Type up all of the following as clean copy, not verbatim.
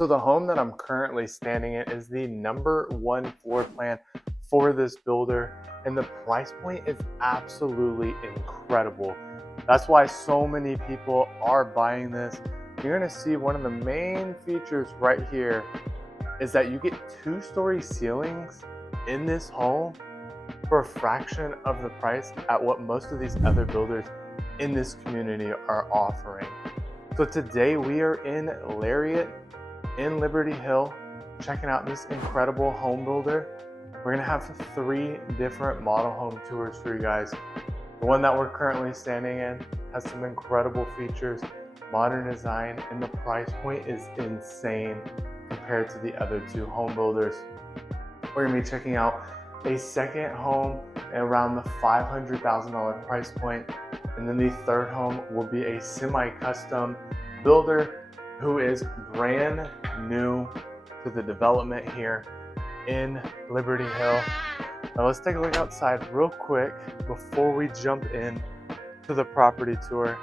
So the home that I'm currently standing in is the number one floor plan for this builder, and the price point is absolutely incredible. That's why so many people are buying this. You're gonna see one of the main features right here is that you get two-story ceilings in this home for a fraction of the price at what most of these other builders in this community are offering. So today we are in Lariat in Liberty Hill, checking out this incredible home builder. We're gonna have three different model home tours for you guys. The one that we're currently standing in has some incredible features, modern design, and the price point is insane compared to the other two home builders. We're gonna be checking out a second home around the $500,000 price point. And then the third home will be a semi-custom builder who is brand new to the development here in Liberty Hill. Now let's take a look outside real quick before we jump in to the property tour.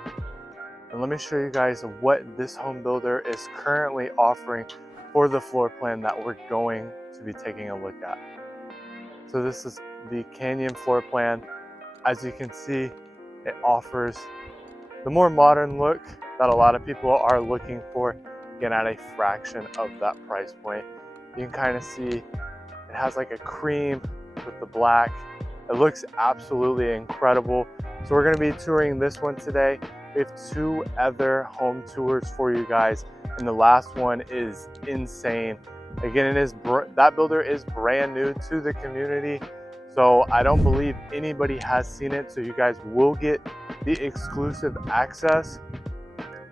And let me show you guys what this home builder is currently offering for the floor plan that we're going to be taking a look at. So this is the Canyon floor plan. As you can see, it offers the more modern look that a lot of people are looking for, again at a fraction of that price point. You can kind of see it has like a cream with the black. It looks absolutely incredible. So we're going to be touring this one today. We have two other home tours for you guys, and the last one is insane. Again, that builder is brand new to the community, so I don't believe anybody has seen it. So you guys will get the exclusive access.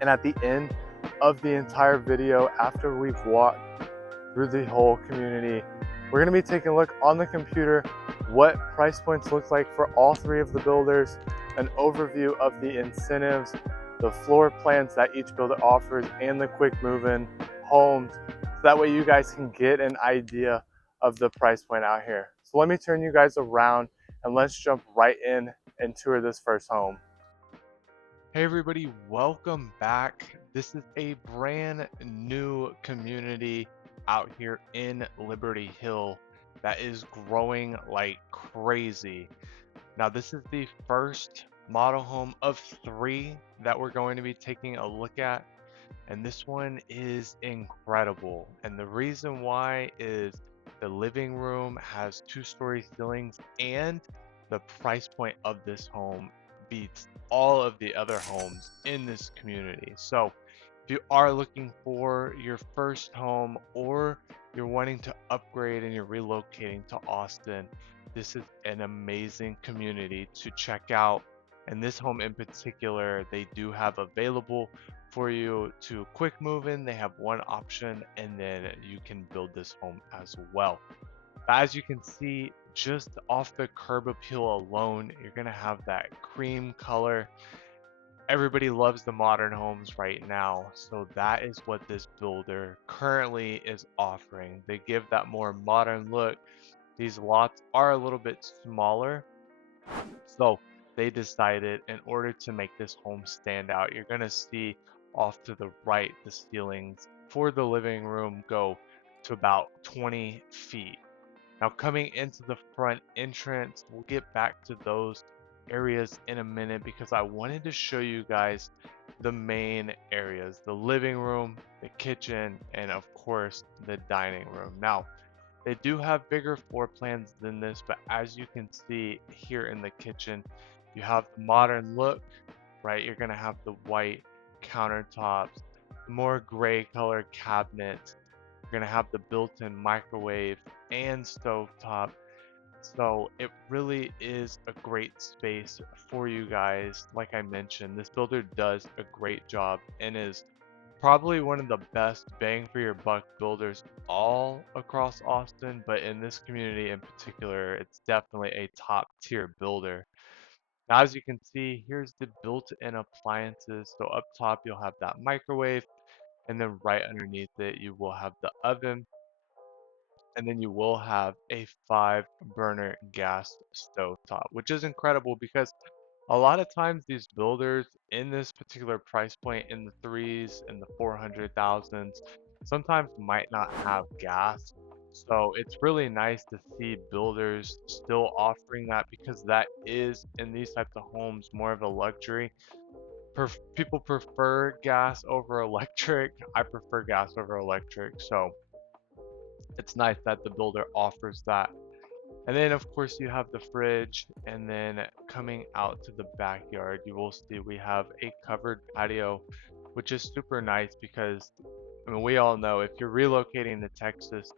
And at the end of the entire video, after we've walked through the whole community, we're going to be taking a look on the computer what price points look like for all three of the builders, an overview of the incentives, the floor plans that each builder offers, and the quick move-in homes. So that way you guys can get an idea of the price point out here. So let me turn you guys around and let's jump right in and tour this first home. Hey everybody, welcome back. This is a brand new community out here in Liberty Hill that is growing like crazy. Now this is the first model home of three that we're going to be taking a look at, and this one is incredible. And the reason why is the living room has two-story ceilings, and the price point of this home beats all of the other homes in this community. So if you are looking for your first home, or you're wanting to upgrade and you're relocating to Austin, this is an amazing community to check out. And this home in particular, they do have available for you to quick move in. They have one option, and then you can build this home as well. As you can see, just off the curb appeal alone, you're gonna have that cream color. Everybody loves the modern homes right now, so that is what this builder currently is offering. They give that more modern look. These lots are a little bit smaller, so they decided in order to make this home stand out, you're gonna see off to the right, the ceilings for the living room go to about 20 feet. Now coming into the front entrance, we'll get back to those areas in a minute because I wanted to show you guys the main areas: the living room, the kitchen, and of course the dining room. Now they do have bigger floor plans than this, but as you can see here in the kitchen, you have the modern look, right? You're gonna have the white countertops, more gray color cabinets. You're gonna have the built-in microwave and stovetop. So it really is a great space for you guys. Like I mentioned, this builder does a great job and is probably one of the best bang for your buck builders all across Austin, but in this community in particular, it's definitely a top tier builder. Now, as you can see, here's the built-in appliances. So up top, you'll have that microwave, and then right underneath it, you will have the oven, and then you will have a 5 burner gas stove top, which is incredible because a lot of times these builders in this particular price point, in the threes and the 400,000s, sometimes might not have gas. So it's really nice to see builders still offering that because that is in these types of homes more of a luxury. People prefer gas over electric. I prefer gas over electric. So it's nice that the builder offers that. And then of course you have the fridge, and then coming out to the backyard, you will see we have a covered patio, which is super nice because I mean, we all know if you're relocating to Texas,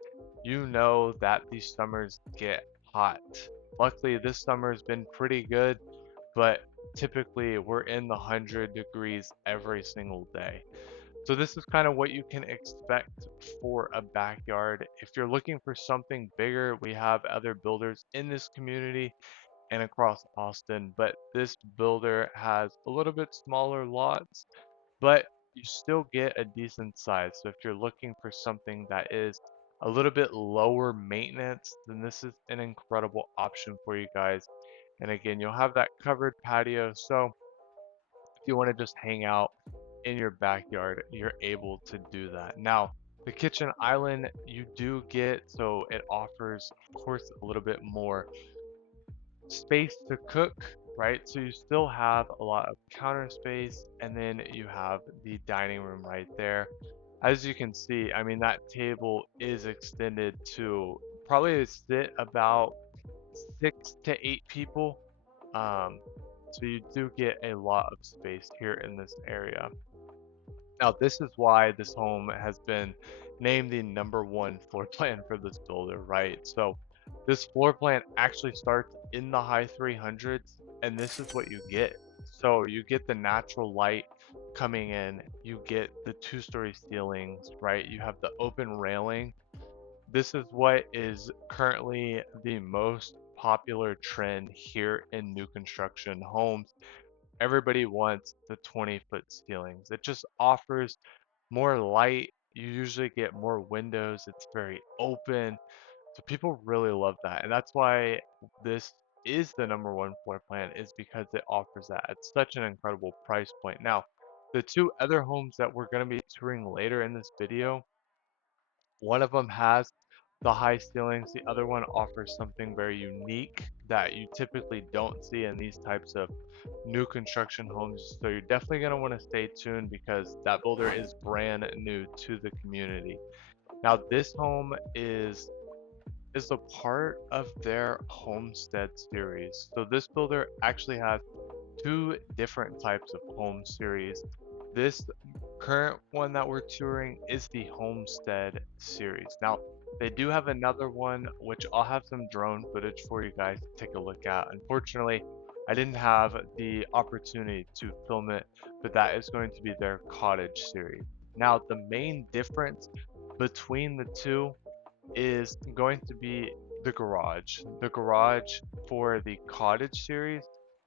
you know that these summers get hot. Luckily, this summer has been pretty good, but typically we're in the 100 degrees every single day. So this is kind of what you can expect for a backyard. If you're looking for something bigger, we have other builders in this community and across Austin, but this builder has a little bit smaller lots, but you still get a decent size. So if you're looking for something that is a little bit lower maintenance, then this is an incredible option for you guys. And again, you'll have that covered patio. So if you want to just hang out in your backyard, you're able to do that. Now, the kitchen island you do get, so it offers, of course, a little bit more space to cook, right? So you still have a lot of counter space, and then you have the dining room right there. As you can see, I mean, that table is extended to probably sit about 6 to 8 people. Um, so you do get a lot of space here in this area. Now, this is why this home has been named the #1 floor plan for this builder, right? So this floor plan actually starts in the high 300s, and this is what you get. So you get the natural light coming in, you get the two-story ceilings, right? You have the open railing. This is what is currently the most popular trend here in new construction homes. Everybody wants the 20-foot ceilings. It just offers more light. You usually get more windows. It's very open. So people really love that. And that's why this is the #1 floor plan, is because it offers that at such an incredible price point. Now, the two other homes that we're going to be touring later in this video, one of them has the high ceilings. The other one offers something very unique that you typically don't see in these types of new construction homes. So you're definitely going to want to stay tuned because that builder is brand new to the community. Now, this home is a part of their homestead series. So this builder actually has two different types of home series. This current one that we're touring is the Homestead series. Now, they do have another one, which I'll have some drone footage for you guys to take a look at. Unfortunately, I didn't have the opportunity to film it, but that is going to be their cottage series. Now, the main difference between the two is going to be the garage. The garage for the cottage series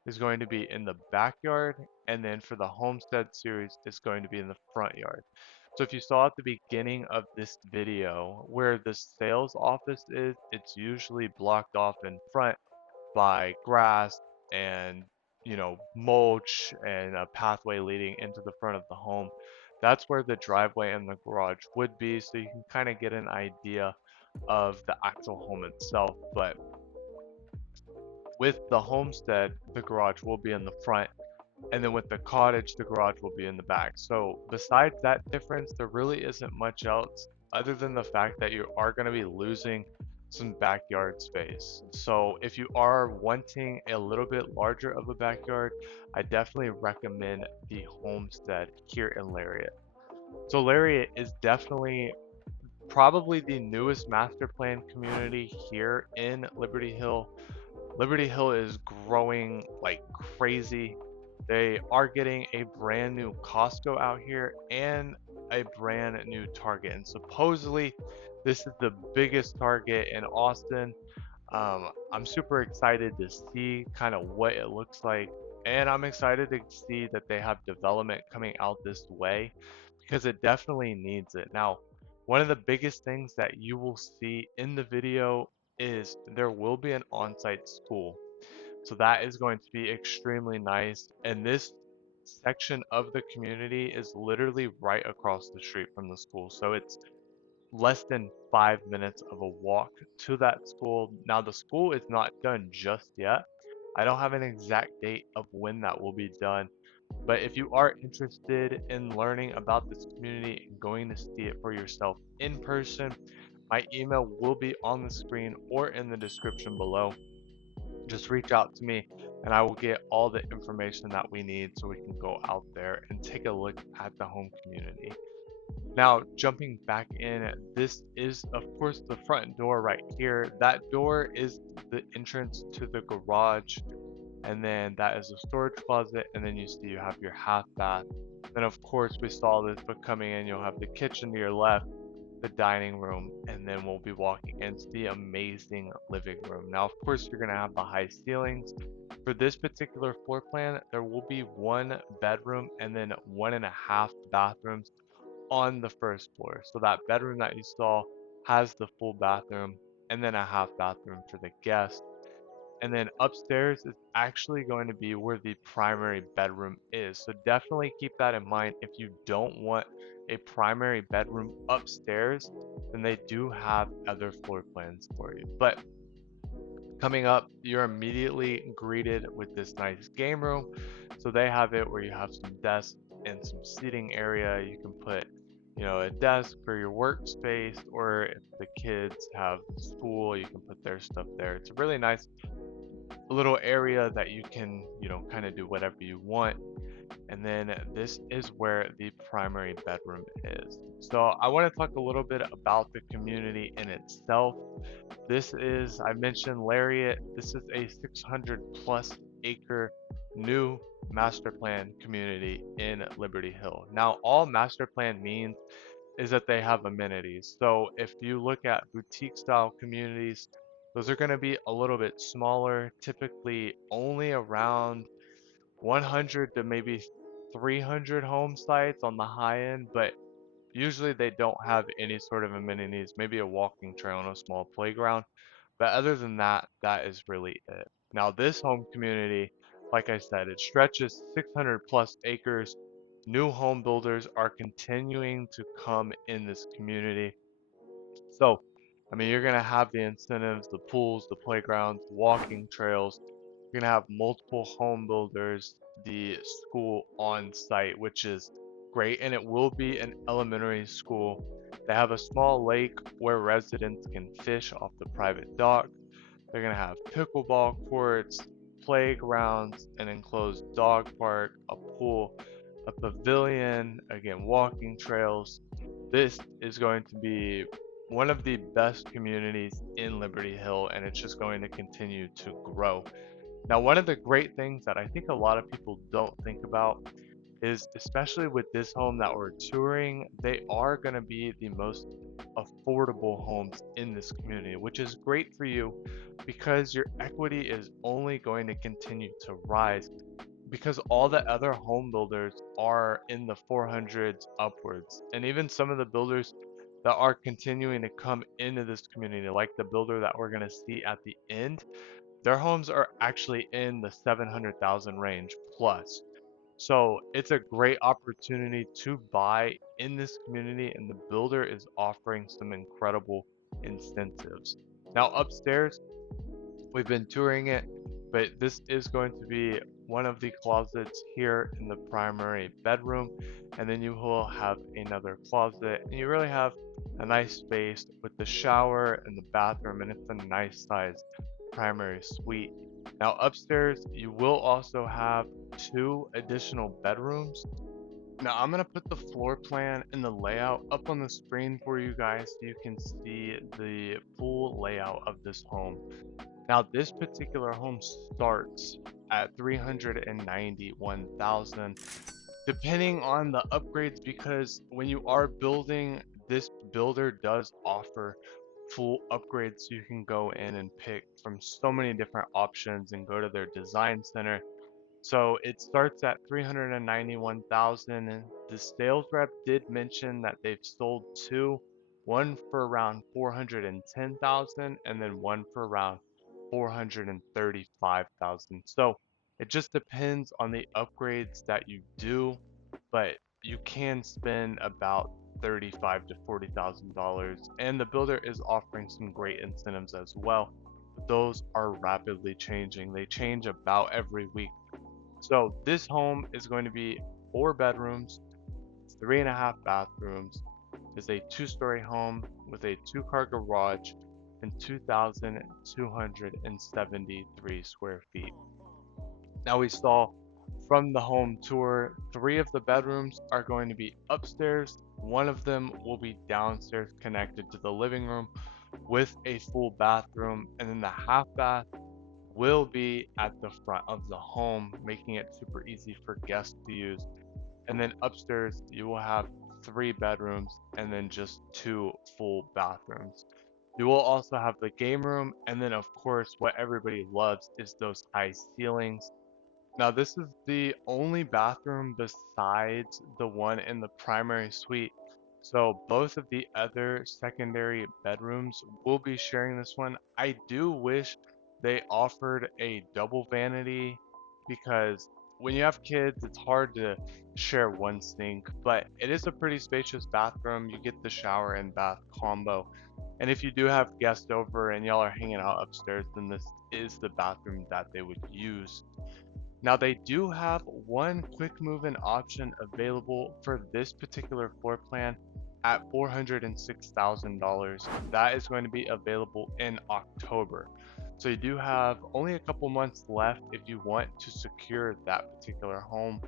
is going to be in the backyard, and then for the homestead series, it's going to be in the front yard. So if you saw at the beginning of this video where the sales office is, it's usually blocked off in front by grass and mulch and a pathway leading into the front of the home. That's where the driveway and the garage would be, so you can kind of get an idea of the actual home itself. But with the homestead, the garage will be in the front, and then with the cottage, the garage will be in the back. So besides that difference, there really isn't much else other than the fact that you are going to be losing some backyard space. So if you are wanting a little bit larger of a backyard, I definitely recommend the homestead here in Lariat. So Lariat is definitely probably the newest master plan community here in Liberty Hill. Liberty Hill is growing like crazy. They are getting a brand new Costco out here and a brand new Target. And supposedly, this is the biggest Target in Austin. I'm super excited to see kind of what it looks like. And I'm excited to see that they have development coming out this way because it definitely needs it. Now, one of the biggest things that you will see in the video is there will be an on-site school. So that is going to be extremely nice. And this section of the community is literally right across the street from the school. So it's less than 5 minutes of a walk to that school. Now, the school is not done just yet. I don't have an exact date of when that will be done. But if you are interested in learning about this community and going to see it for yourself in person, my email will be on the screen or in the description below. Just reach out to me and I will get all the information that we need so we can go out there and take a look at the home community. Now, jumping back in, this is, of course, the front door right here. That door is the entrance to the garage, and then that is a storage closet, and then you see you have your half bath. Then, of course, we saw this, but coming in, you'll have the kitchen to your left, the dining room, and then we'll be walking into the amazing living room. Now, of course, you're going to have the high ceilings. For this particular floor plan, there will be one bedroom and then 1.5 bathrooms on the first floor. So that bedroom that you saw has the full bathroom and then a half bathroom for the guest. And then upstairs is actually going to be where the primary bedroom is. So definitely keep that in mind. If you don't want a primary bedroom upstairs, then they do have other floor plans for you. But coming up, you're immediately greeted with this nice game room. So they have it where you have some desks and some seating area. You can put, a desk for your workspace, or if the kids have school, you can put their stuff there. It's a really nice little area that you can, kind of do whatever you want. And then this is where the primary bedroom is. So I want to talk a little bit about the community in itself. This is, I mentioned Lariat. This is a 600 plus acre new master plan community in Liberty Hill. Now, all master plan means is that they have amenities. So if you look at boutique style communities, those are going to be a little bit smaller, typically only around 100 to maybe 300 home sites on the high end, but usually they don't have any sort of amenities, maybe a walking trail and a small playground. But other than that, that is really it. Now, this home community, like I said, it stretches 600 plus acres. New home builders are continuing to come in this community. So, I mean, you're going to have the incentives, the pools, the playgrounds, walking trails. You're going to have multiple home builders, the school on site, which is great. And it will be an elementary school. They have a small lake where residents can fish off the private dock. They're going to have pickleball courts, playgrounds, an enclosed dog park, a pool, a pavilion, again, walking trails. This is going to be one of the best communities in Liberty Hill, and it's just going to continue to grow. Now, one of the great things that I think a lot of people don't think about is, especially with this home that we're touring, they are going to be the most affordable homes in this community, which is great for you because your equity is only going to continue to rise because all the other home builders are in the 400s upwards. And even some of the builders that are continuing to come into this community, like the builder that we're going to see at the end, their homes are actually in the 700,000 range plus. So it's a great opportunity to buy in this community, and the builder is offering some incredible incentives. Now, upstairs, we've been touring it, but this is going to be one of the closets here in the primary bedroom, and then you will have another closet, and you really have a nice space with the shower and the bathroom, and it's a nice size primary suite. Now, upstairs, you will also have two additional bedrooms. Now, I'm going to put the floor plan and the layout up on the screen for you guys so you can see the full layout of this home. Now, this particular home starts at 391,000, depending on the upgrades, because when you are building, this builder does offer full upgrades, so you can go in and pick from so many different options and go to their design center. So it starts at 391,000, and the sales rep did mention that they've sold two, one for around 410,000 and then one for around 435,000. So it just depends on the upgrades that you do, but you can spend about $35,000 to $40,000, and the builder is offering some great incentives as well. Those are rapidly changing. They change about every week. So this home is going to be 4 bedrooms, 3.5 bathrooms. It's a 2-story home with a 2-car garage and 2,273 square feet. Now we saw from the home tour, 3 of the bedrooms are going to be upstairs. One of them will be downstairs connected to the living room with a full bathroom, and then the half bath will be at the front of the home, making it super easy for guests to use. And then upstairs, you will have 3 bedrooms and then just 2 full bathrooms. You will also have the game room, and then of course, what everybody loves is those high ceilings. Now, this is the only bathroom besides the one in the primary suite. So both of the other secondary bedrooms will be sharing this one. I do wish they offered a double vanity because when you have kids, it's hard to share one sink, but it is a pretty spacious bathroom. You get the shower and bath combo. And if you do have guests over and y'all are hanging out upstairs, then this is the bathroom that they would use. Now they do have one quick move-in option available for this particular floor plan at $406,000. That is going to be available in October. So you do have only a couple months left if you want to secure that particular home.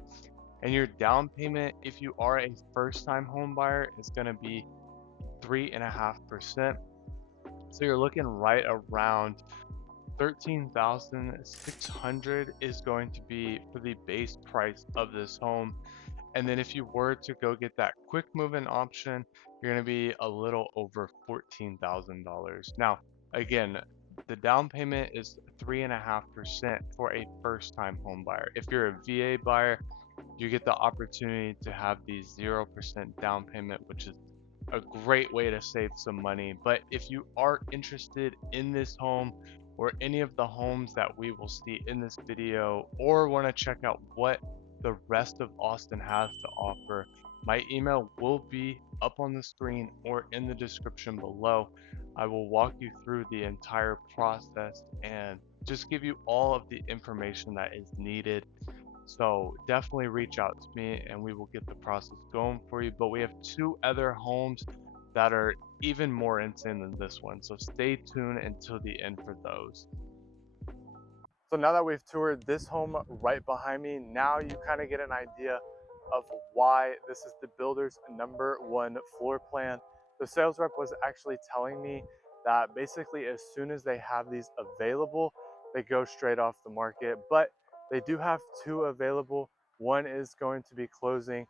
And your down payment, if you are a first-time home buyer, is going to be 3.5%. So you're looking right around 13,600 is going to be for the base price of this home. And then if you were to go get that quick move-in option, you're going to be a little over $14,000. Now, again, the down payment is 3.5% for a first-time home buyer. If you're a VA buyer, you get the opportunity to have the 0% down payment, which is a great way to save some money. But if you are interested in this home or any of the homes that we will see in this video, or want to check out what the rest of Austin has to offer, my email will be up on the screen or in the description below. I will walk you through the entire process and just give you all of the information that is needed. So definitely reach out to me and we will get the process going for you. But we have 2 other homes that are even more insane than this one. So stay tuned until the end for those. So now that we've toured this home right behind me, now you kind of get an idea of why this is the builder's #1 floor plan. The sales rep was actually telling me that basically as soon as they have these available, they go straight off the market, but they do have 2 available. One is going to be closing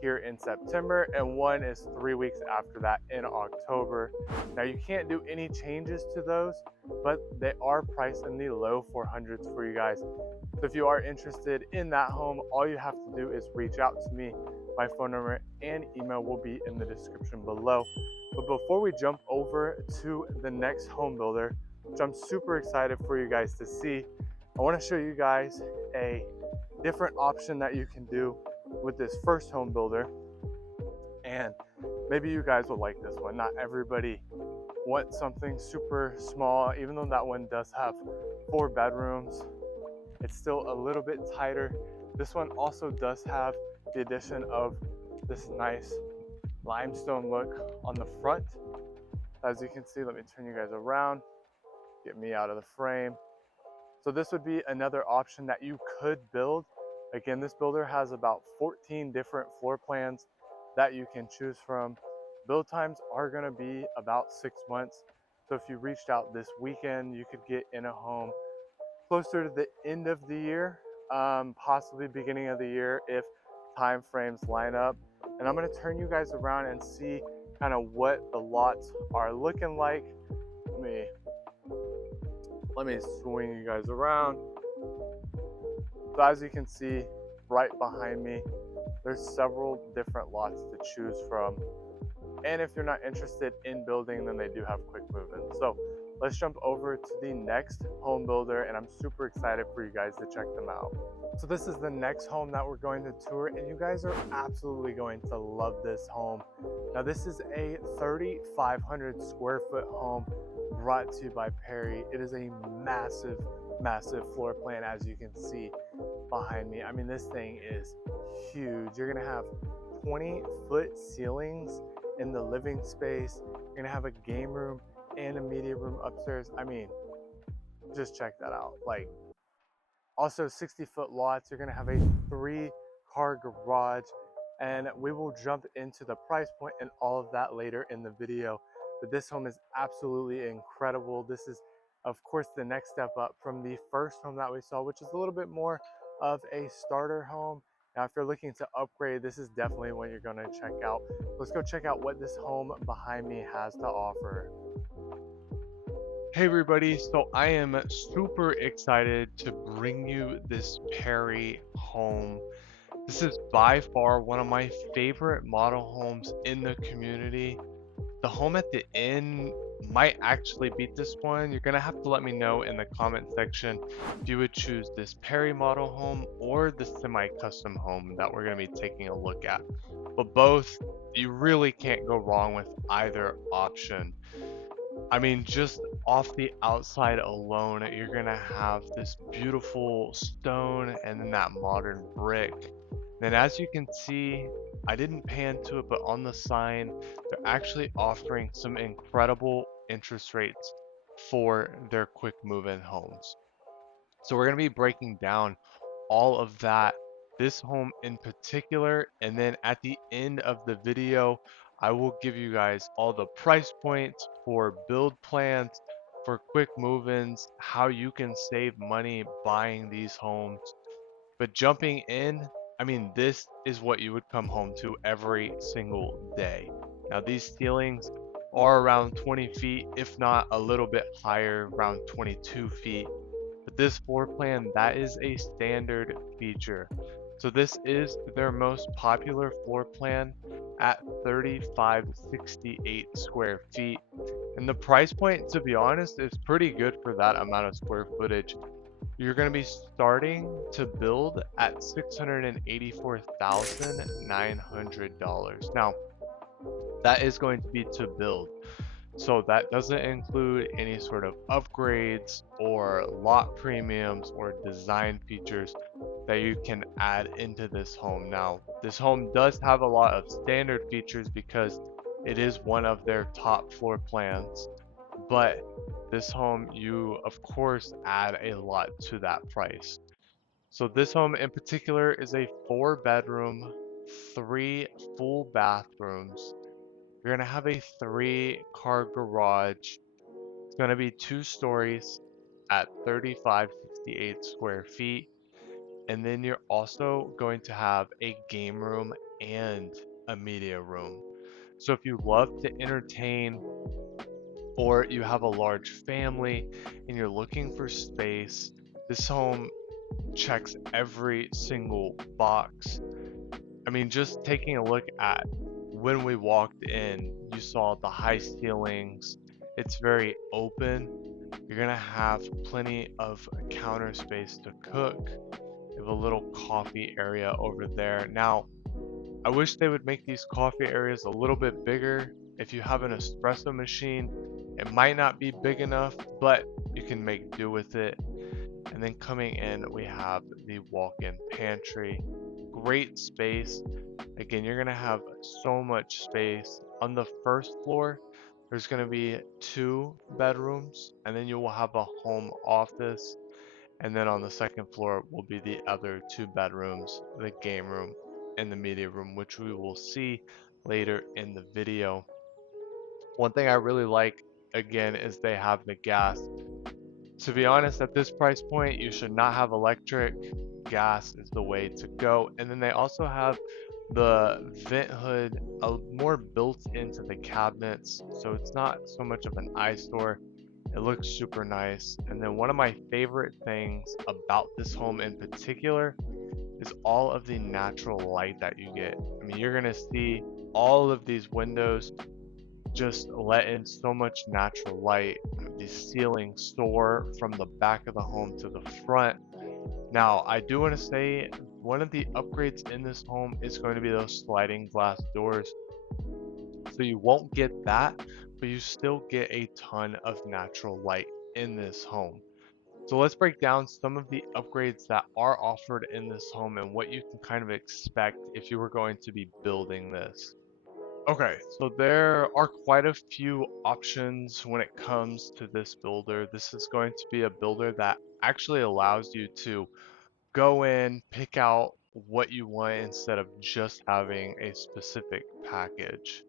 here in September and one is 3 weeks after that in October. Now you can't do any changes to those, but they are priced in the low 400s for you guys. So if you are interested in that home, all you have to do is reach out to me. My phone number and email will be in the description below. But before we jump over to the next home builder, which I'm super excited for you guys to see, I want to show you guys a different option that you can do with this first home builder. And maybe you guys will like this one. Not everybody wants something super small, even though that one does have 4 bedrooms. It's still a little bit tighter. This one also does have the addition of this nice limestone look on the front. As you can see, let me turn you guys around, get me out of the frame. So this would be another option that you could build. Again, this builder has about 14 different floor plans that you can choose from. Build times are gonna be about 6 months. So if you reached out this weekend, you could get in a home closer to the end of the year, possibly beginning of the year if time frames line up. And I'm gonna turn you guys around and see kind of what the lots are looking like. Let me swing you guys around. So as you can see right behind me, there's several different lots to choose from. And if you're not interested in building, then they do have quick move-in. So let's jump over to the next home builder, and I'm super excited for you guys to check them out. So this is the next home that we're going to tour, and you guys are absolutely going to love this home. Now this is a 3,500 square foot home brought to you by Perry. It is a massive, massive floor plan, as you can see behind me. I mean, this thing is huge. You're gonna have 20-foot ceilings in the living space. You're gonna have a game room and a media room upstairs. I mean, just check that out. Like, also 60-foot lots. You're gonna have a 3-car garage, and we will jump into the price point and all of that later in the video. But this home is absolutely incredible. This is, of course, the next step up from the first home that we saw, which is a little bit more of a starter home. Now, if you're looking to upgrade, this is definitely what you're gonna check out. Let's go check out what this home behind me has to offer. Hey everybody, so I am super excited to bring you this Perry home. This is by far one of my favorite model homes in the community. The home at the end might actually beat this one. You're gonna have to let me know in the comment section if you would choose this Perry model home or the semi-custom home that we're gonna be taking a look at. But both, you really can't go wrong with either option. I mean, just off the outside alone, you're gonna have this beautiful stone and then that modern brick. Then as you can see, I didn't pan to it, but on the sign, they're actually offering some incredible interest rates for their quick move-in homes. So we're gonna be breaking down all of that, this home in particular, and then at the end of the video I will give you guys all the price points for build plans, for quick move-ins, how you can save money buying these homes. But jumping in, I mean, this is what you would come home to every single day. Now these ceilings are around 20 feet, if not a little bit higher, around 22 feet. But this floor plan, that is a standard feature. So this is their most popular floor plan at 3,568 square feet. And the price point, to be honest, is pretty good for that amount of square footage. You're going to be starting to build at $684,900. Now, that is going to be to build. So that doesn't include any sort of upgrades or lot premiums or design features that you can add into this home. Now, this home does have a lot of standard features because it is one of their top floor plans, but this home, you of course add a lot to that price. So this home in particular is a 4-bedroom, 3 full bathrooms. You're gonna have a 3-car garage. It's gonna be 2 stories at 3,568 square feet. And then you're also going to have a game room and a media room. So if you love to entertain or you have a large family and you're looking for space, this home checks every single box. I mean, just taking a look at when we walked in, you saw the high ceilings. It's very open. You're gonna have plenty of counter space to cook. You have a little coffee area over there. Now, I wish they would make these coffee areas a little bit bigger. If you have an espresso machine, it might not be big enough, but you can make do with it. And then coming in, we have the walk-in pantry. Great space. Again, you're gonna have so much space. On the first floor, there's gonna be 2 bedrooms, and then you will have a home office. And then on the second floor will be the other 2 bedrooms, the game room and the media room, which we will see later in the video. One thing I really like, again, is they have the gas. To be honest, at this price point, you should not have electric. Gas is the way to go. And then they also have the vent hood more built into the cabinets, so it's not so much of an eyesore. It looks super nice. And then one of my favorite things about this home in particular is all of the natural light that you get. I mean, you're gonna see all of these windows just let in so much natural light. The ceilings soar from the back of the home to the front. Now, I do want to say one of the upgrades in this home is going to be those sliding glass doors. So you won't get that, but you still get a ton of natural light in this home. So let's break down some of the upgrades that are offered in this home and what you can kind of expect if you were going to be building this. Okay, so there are quite a few options when it comes to this builder. This is going to be a builder that actually allows you to go in, pick out what you want instead of just having a specific package.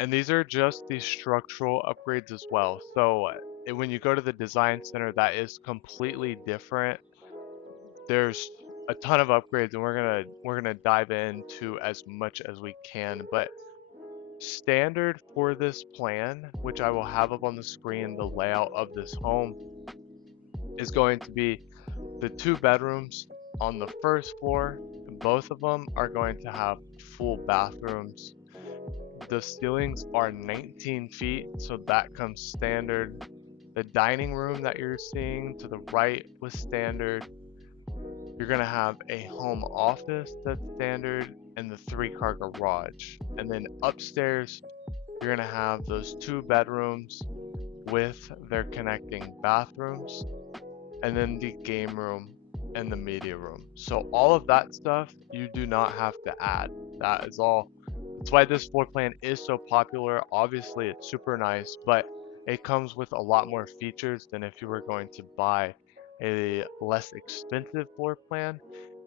And these are just the structural upgrades as well. So when you go to the design center, that is completely different. There's a ton of upgrades, and we're gonna dive into as much as we can. But standard for this plan, which I will have up on the screen, the layout of this home is going to be the 2 bedrooms on the first floor. Both of them are going to have full bathrooms. The ceilings are 19 feet, so that comes standard. The dining room that you're seeing to the right was standard. You're gonna have a home office that's standard and the 3-car garage. And then upstairs, you're gonna have those 2 bedrooms with their connecting bathrooms, and then the game room and the media room. So all of that stuff you do not have to add. That is all. That's why this floor plan is so popular. Obviously, it's super nice, but it comes with a lot more features than if you were going to buy a less expensive floor plan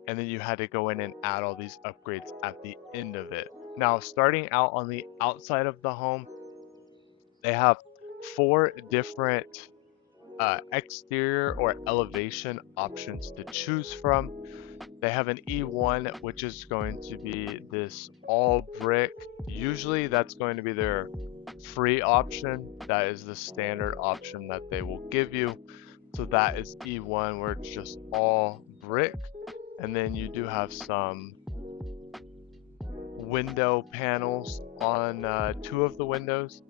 and then you had to go in and add all these upgrades at the end of it. Now, starting out on the outside of the home, they have 4 different exterior or elevation options to choose from. They have an E1, which is going to be this all brick. Usually that's going to be their free option. That is the standard option that they will give you. So that is E1, where it's just all brick. And then you do have some window panels on 2 of the windows.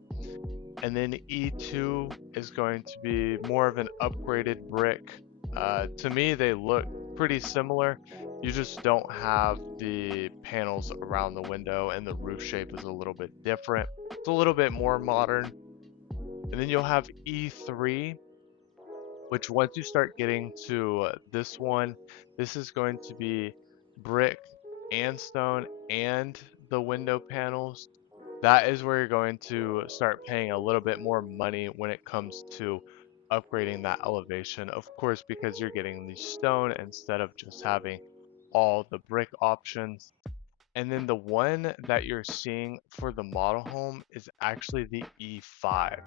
And then E2 is going to be more of an upgraded brick. To me, they look pretty similar. You just don't have the panels around the window, and the roof shape is a little bit different. It's a little bit more modern. And then you'll have E3, which once you start getting to this one, this is going to be brick and stone and the window panels. That is where you're going to start paying a little bit more money when it comes to upgrading that elevation. Of course, because you're getting the stone instead of just having all the brick options. And then the one that you're seeing for the model home is actually the E5.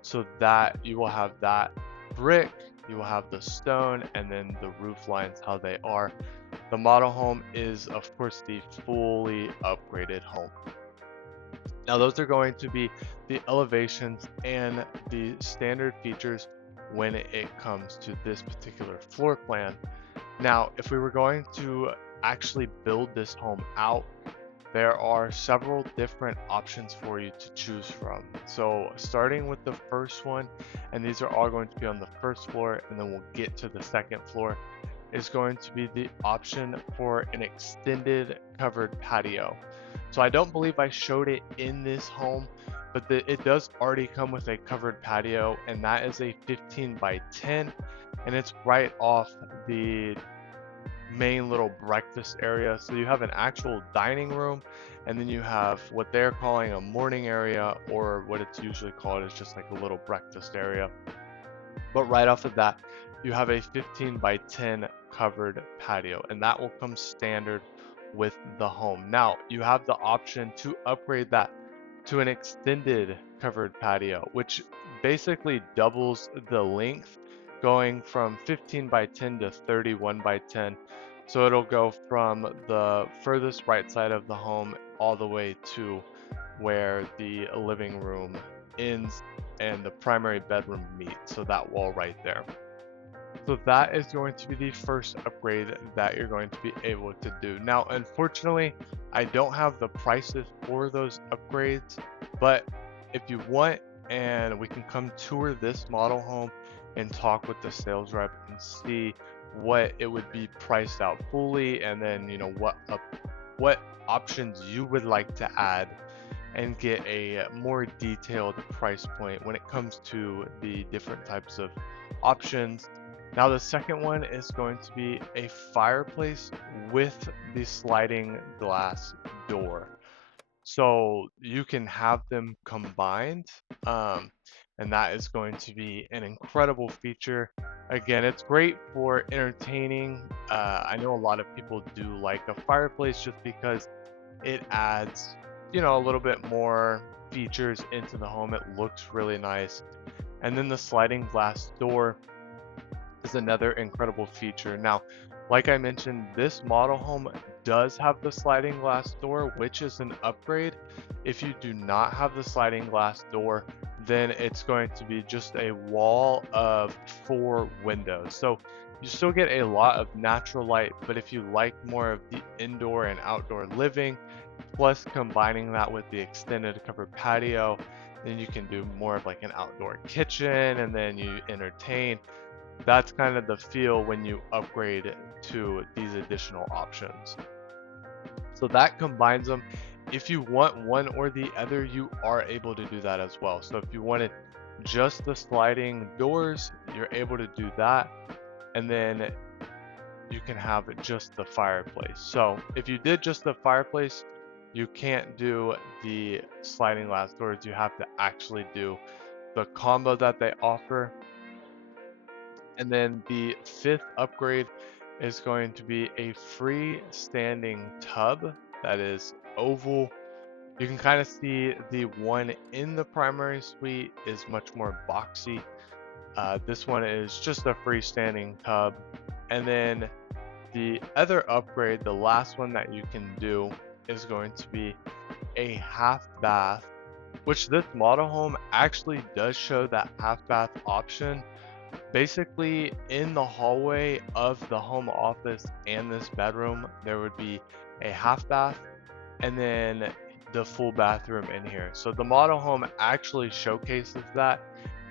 So that you will have that brick, you will have the stone, and then the roof lines how they are. The model home is of course the fully upgraded home. Now those are going to be the elevations and the standard features when it comes to this particular floor plan. Now, if we were going to actually build this home out, there are several different options for you to choose from. So starting with the first one, and these are all going to be on the first floor, and then we'll get to the second floor, is going to be the option for an extended covered patio. So I don't believe I showed it in this home, but it does already come with a covered patio, and that is a 15 by 10, and it's right off the main little breakfast area. So you have an actual dining room, and then you have what they're calling a morning area, or what it's usually called is just like a little breakfast area. But right off of that, you have a 15 by 10 covered patio, and that will come standard with the home. Now, you have the option to upgrade that to an extended covered patio, which basically doubles the length, going from 15 by 10 to 31 by 10. So it'll go from the furthest right side of the home all the way to where the living room ends and the primary bedroom meets. So that wall right there. So that is going to be the first upgrade that you're going to be able to do. Now, unfortunately, I don't have the prices for those upgrades, but if you want, and we can come tour this model home and talk with the sales rep and see what it would be priced out fully, and then what options you would like to add and get a more detailed price point when it comes to the different types of options. Now, the second one is going to be a fireplace with the sliding glass door. So you can have them combined, um, and that is going to be an incredible feature. Again, it's great for entertaining. I know a lot of people do like a fireplace just because it adds, a little bit more features into the home. It looks really nice. And then the sliding glass door is another incredible feature. Now, like I mentioned, this model home does have the sliding glass door, which is an upgrade. If you do not have the sliding glass door, then it's going to be just a wall of 4 windows. So you still get a lot of natural light, but if you like more of the indoor and outdoor living, plus combining that with the extended covered patio, then you can do more of like an outdoor kitchen and then you entertain. That's kind of the feel when you upgrade to these additional options. So that combines them. If you want one or the other, you are able to do that as well. So if you wanted just the sliding doors, you're able to do that. And then you can have just the fireplace. So if you did just the fireplace, you can't do the sliding glass doors. You have to actually do the combo that they offer. And then the fifth upgrade is going to be a freestanding tub that is oval. You can kind of see the one in the primary suite is much more boxy. This one is just a freestanding tub. And then the other upgrade, the last one that you can do, is going to be a half bath, which this model home actually does show that half bath option. Basically, in the hallway of the home office and this bedroom, there would be a half bath and then the full bathroom in here. So the model home actually showcases that.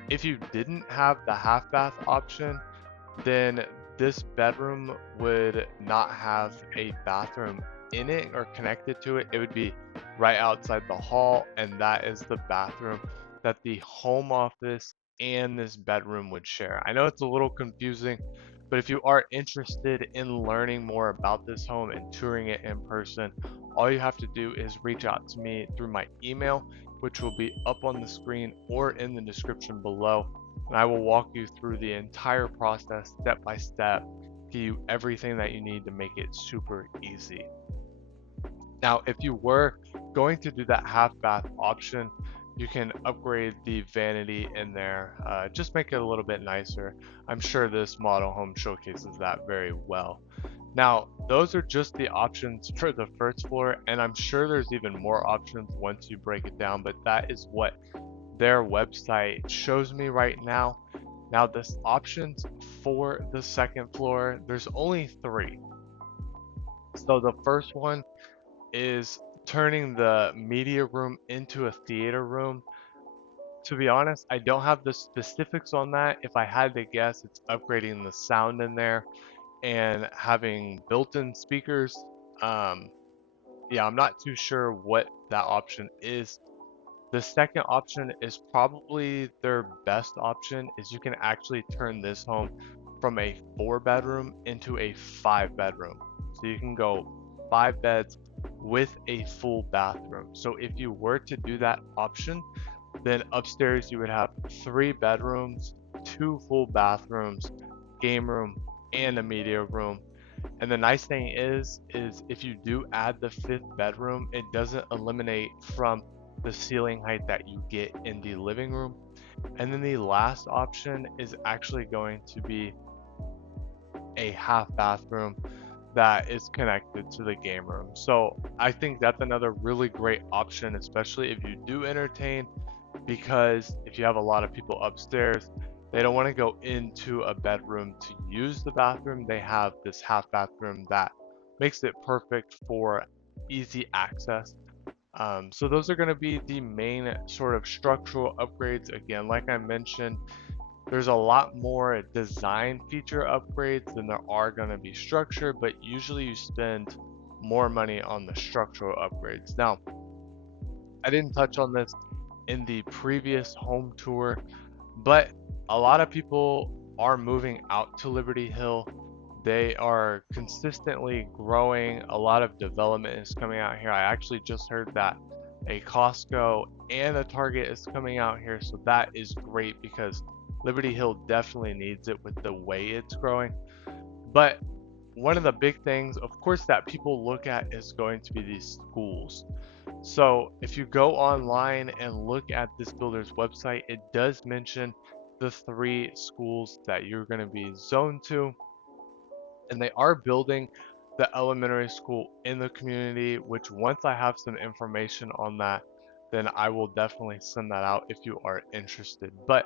If you didn't have the half bath option, then this bedroom would not have a bathroom in it or connected to it. It would be right outside the hall, and that is the bathroom that the home office and this bedroom would share. I know it's a little confusing, but if you are interested in learning more about this home and touring it in person, all you have to do is reach out to me through my email, which will be up on the screen or in the description below, and I will walk you through the entire process step by step, give you everything that you need to make it super easy. Now, if you were going to do that half bath option, you can upgrade the vanity in there, just make it a little bit nicer. I'm sure this model home showcases that very well. Now, those are just the options for the first floor, and I'm sure there's even more options once you break it down, but that is what their website shows me right now. Now, this options for the second floor, there's only 3. So the first one is turning the media room into a theater room. To be honest, I don't have the specifics on that. If I had to guess, it's upgrading the sound in there and having built-in speakers. Um, yeah, I'm not too sure what that option is. The second option is probably their best option, is you can actually turn this home from a 4 bedroom into a 5 bedroom. So you can go 5 beds with a full bathroom. So if you were to do that option, then upstairs you would have 3 bedrooms, 2 full bathrooms, game room, and a media room. And the nice thing is if you do add the 5th bedroom, it doesn't eliminate from the ceiling height that you get in the living room. And then the last option is actually going to be a half bathroom that is connected to the game room. So I think that's another really great option, especially if you do entertain, because if you have a lot of people upstairs, they don't want to go into a bedroom to use the bathroom. They have this half bathroom that makes it perfect for easy access. So those are going to be the main sort of structural upgrades. Again, like I mentioned, There's a lot more design feature upgrades than there are going to be structure, but usually you spend more money on the structural upgrades. Now, I didn't touch on this in the previous home tour, but a lot of people are moving out to Liberty Hill. They are consistently growing. A lot of development is coming out here. I actually just heard that a Costco and a Target is coming out here, so that is great because Liberty Hill definitely needs it with the way it's growing. But one of the big things, of course, that people look at is going to be these schools. So if you go online and look at this builder's website, it does mention the 3 schools that you're going to be zoned to, and they are building the elementary school in the community, which once I have some information on that, then I will definitely send that out if you are interested. But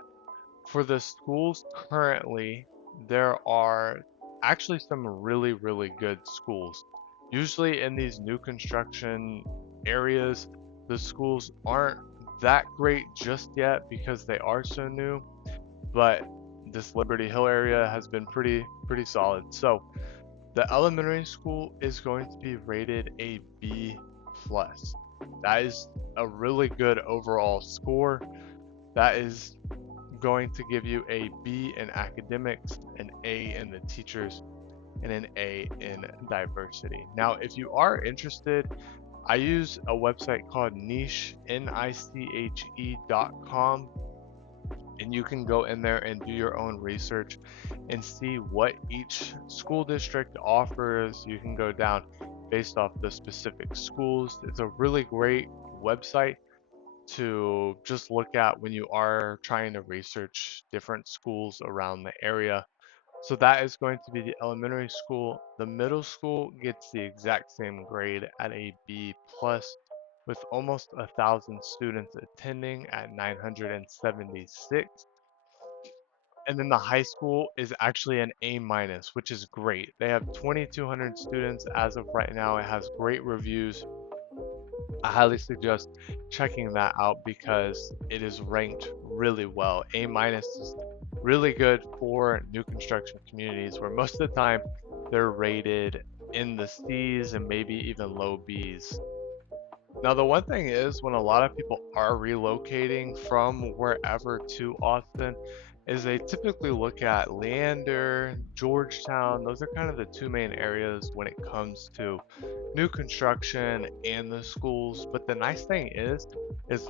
for the schools currently, there are actually some really, really good schools. Usually in these new construction areas, the schools aren't that great just yet because they are so new, but this Liberty Hill area has been pretty solid. So the elementary school is going to be rated a B plus. That is a really good overall score. That is going to give you a B in academics, an A in the teachers, and an A in diversity. Now, if you are interested, I use a website called niche, niche.com, and you can go in there and do your own research and see what each school district offers. You can go down based off the specific schools. It's a really great website to just look at when you are trying to research different schools around the area. So that is going to be the elementary school. The middle school gets the exact same grade at a B plus with almost 1,000 students attending at 976. And then the high school is actually an A minus, which is great. They have 2,200 students as of right now. It has great reviews. I highly suggest checking that out because it is ranked really well. A minus is really good for new construction communities where most of the time they're rated in the C's and maybe even low B's. Now, the one thing is when a lot of people are relocating from wherever to Austin is they typically look at Leander, Georgetown. Those are kind of the 2 main areas when it comes to new construction and the schools. But the nice thing is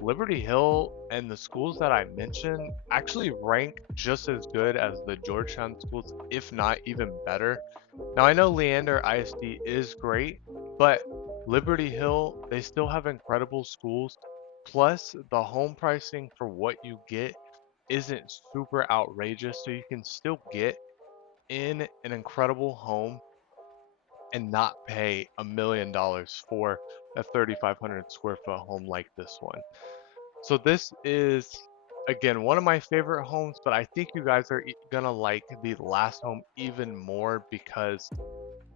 Liberty Hill and the schools that I mentioned actually rank just as good as the Georgetown schools, if not even better. Now I know Leander ISD is great, but Liberty Hill, they still have incredible schools. Plus, the home pricing for what you get isn't super outrageous, so you can still get in an incredible home and not pay $1 million for a 3,500 square foot home like this one. So this is again one of my favorite homes, but I think you guys are gonna like the last home even more because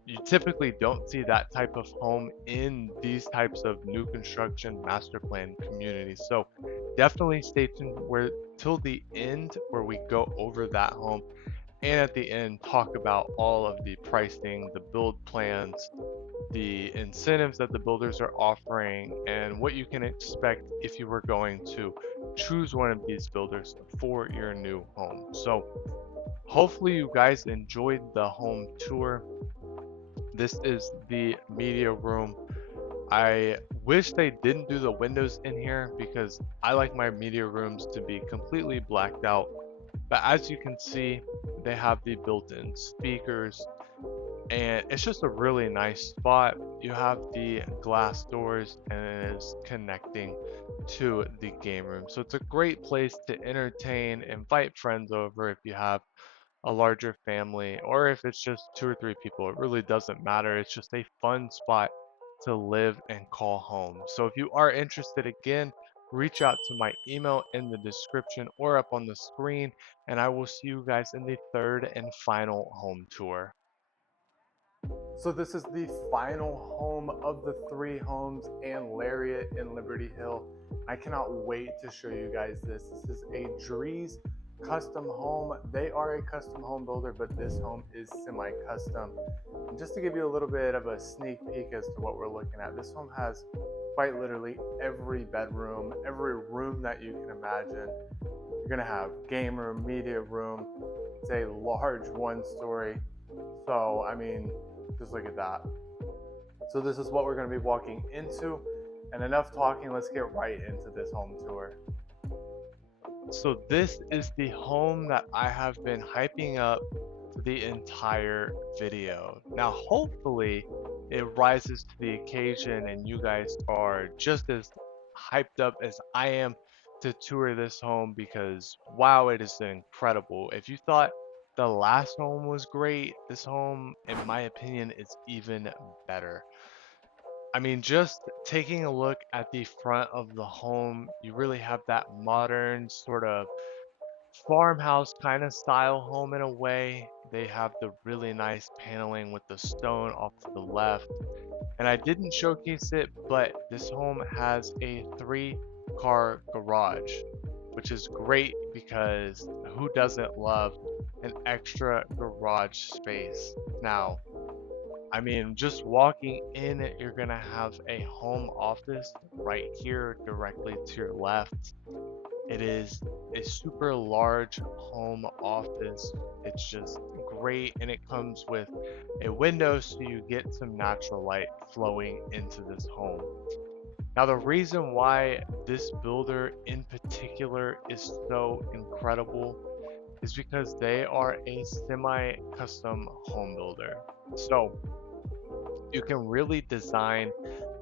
you typically don't see that type of home in these types of new construction master plan communities. So definitely stay tuned where till the end where we go over that home and at the end talk about all of the pricing, the build plans, the incentives that the builders are offering, and what you can expect if you were going to choose one of these builders for your new home. So hopefully you guys enjoyed the home tour. This is the media room. I wish they didn't do the windows in here because I like my media rooms to be completely blacked out. But as you can see, they have the built-in speakers and it's just a really nice spot. You have the glass doors and it is connecting to the game room. So it's a great place to entertain, invite friends over if you have a larger family, or if it's just 2 or 3 people, it really doesn't matter. It's just a fun spot to live and call home. So if you are interested, again, reach out to my email in the description or up on the screen, and I will see you guys in the third and final home tour. So this is the final home of the 3 homes and Lariat in Liberty Hill. I cannot wait to show you guys this. This is a Drees Custom Home. They are a custom home builder, but this home is semi-custom. And just to give you a little bit of a sneak peek as to what we're looking at, this home has quite literally every bedroom, every room that you can imagine. You're gonna have game room, media room. It's a large one-story. So, I mean, just look at that. So this is what we're gonna be walking into. And enough talking, let's get right into this home tour. So this is the home that I have been hyping up for the entire video. Now, hopefully it rises to the occasion and you guys are just as hyped up as I am to tour this home because wow, it is incredible. If you thought the last home was great, this home, in my opinion, is even better. I mean, just taking a look at the front of the home, you really have that modern sort of farmhouse kind of style home in a way. They have the really nice paneling with the stone off to the left. And I didn't showcase it, but this home has a 3-car garage, which is great because who doesn't love an extra garage space? Now, I mean, just walking in, you're gonna have a home office right here directly to your left. It is a super large home office. It's just great and it comes with a window so you get some natural light flowing into this home. Now, the reason why this builder in particular is so incredible is because they are a semi-custom home builder. So you can really design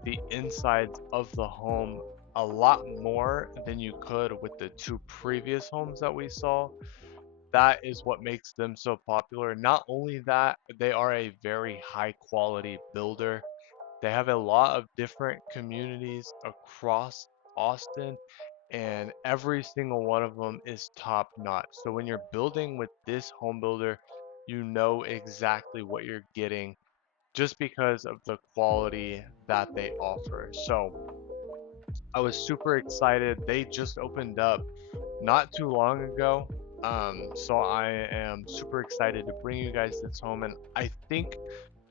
the insides of the home a lot more than you could with the two previous homes that we saw. That is what makes them so popular. Not only that, they are a very high quality builder. They have a lot of different communities across Austin, and every single one of them is top notch. So when you're building with this home builder, you know exactly what you're getting just because of the quality that they offer. So I was super excited. They just opened up not too long ago. So I am super excited to bring you guys this home, and I think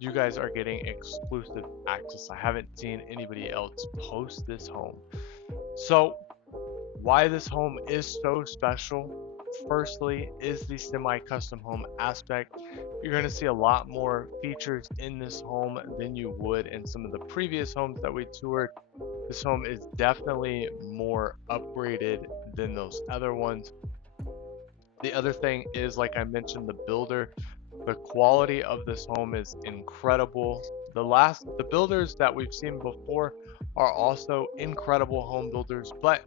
you guys are getting exclusive access. I haven't seen anybody else post this home. So why this home is so special, firstly, is the semi-custom home aspect. You're going to see a lot more features in this home than you would in some of the previous homes that we toured. This home is definitely more upgraded than those other ones. The other thing is, like I mentioned, the builder. The quality of this home is incredible. The builders that we've seen before are also incredible home builders, but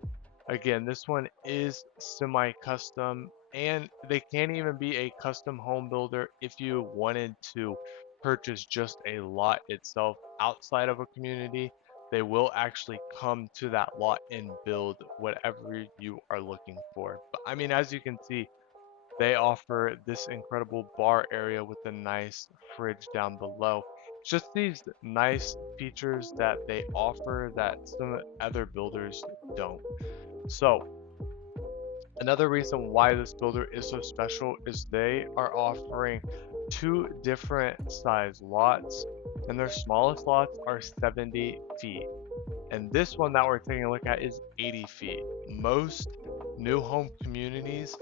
again, this one is semi-custom and they can't even be a custom home builder if you wanted to purchase just a lot itself outside of a community. They will actually come to that lot and build whatever you are looking for. But I mean, as you can see, they offer this incredible bar area with a nice fridge down below. Just these nice features that they offer that some other builders don't. So another reason why this builder is so special is they are offering two different size lots, and their smallest lots are 70 feet. And this one that we're taking a look at is 80 feet. Most new home communities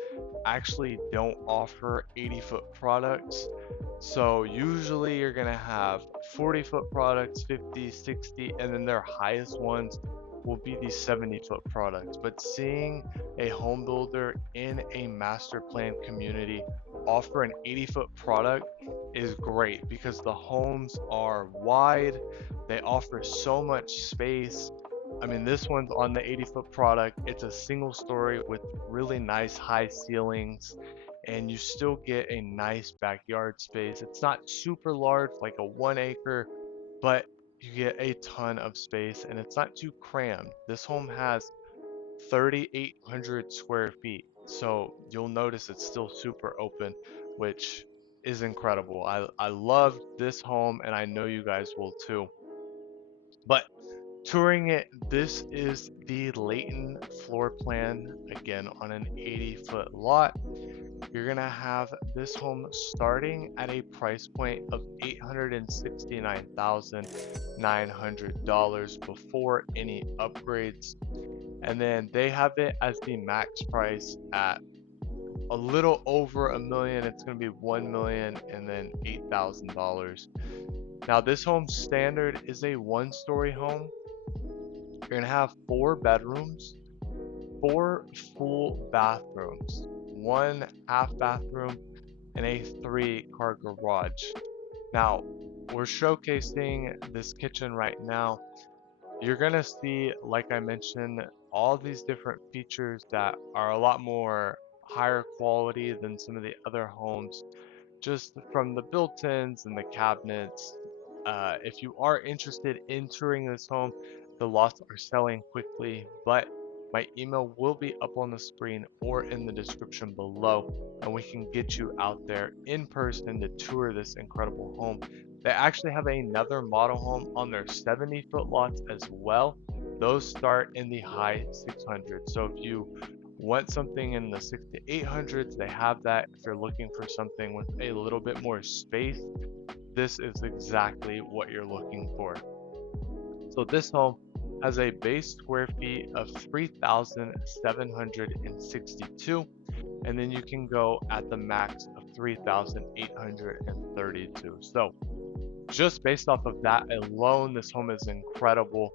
actually don't offer 80-foot products. So usually you're gonna have 40-foot products, 50, 60, and then their highest ones will be these 70-foot products. But seeing a home builder in a master plan community offer an 80-foot product is great because the homes are wide, they offer so much space. I mean, this one's on the 80-foot product. It's a single story with really nice high ceilings, and you still get a nice backyard space. It's not super large, like a 1 acre, but you get a ton of space and it's not too crammed. This home has 3,800 square feet. So you'll notice it's still super open, which is incredible. I love this home and I know you guys will too. But Touring it, this is the Layton floor plan, again on an 80-foot lot. You're gonna have this home starting at a price point of $869,900 before any upgrades. And then they have it as the max price at a little over $1 million. It's gonna be $1 million and then $8,000. Now this home standard is a 1-story home. You're gonna have 4 bedrooms, 4 full bathrooms, 1 half bathroom, and a 3-car garage. Now, we're showcasing this kitchen right now. You're gonna see, like I mentioned, all these different features that are a lot more higher quality than some of the other homes, just from the built-ins and the cabinets. If you are interested in touring this home, the lots are selling quickly, but my email will be up on the screen or in the description below, and we can get you out there in person to tour this incredible home. They actually have another model home on their 70-foot lots as well. Those start in the high 600s. So if you want something in the 6 to 800s, they have that. If you're looking for something with a little bit more space, this is exactly what you're looking for. So this home has a base square feet of 3,762, and then you can go at the max of 3,832. So just based off of that alone, this home is incredible.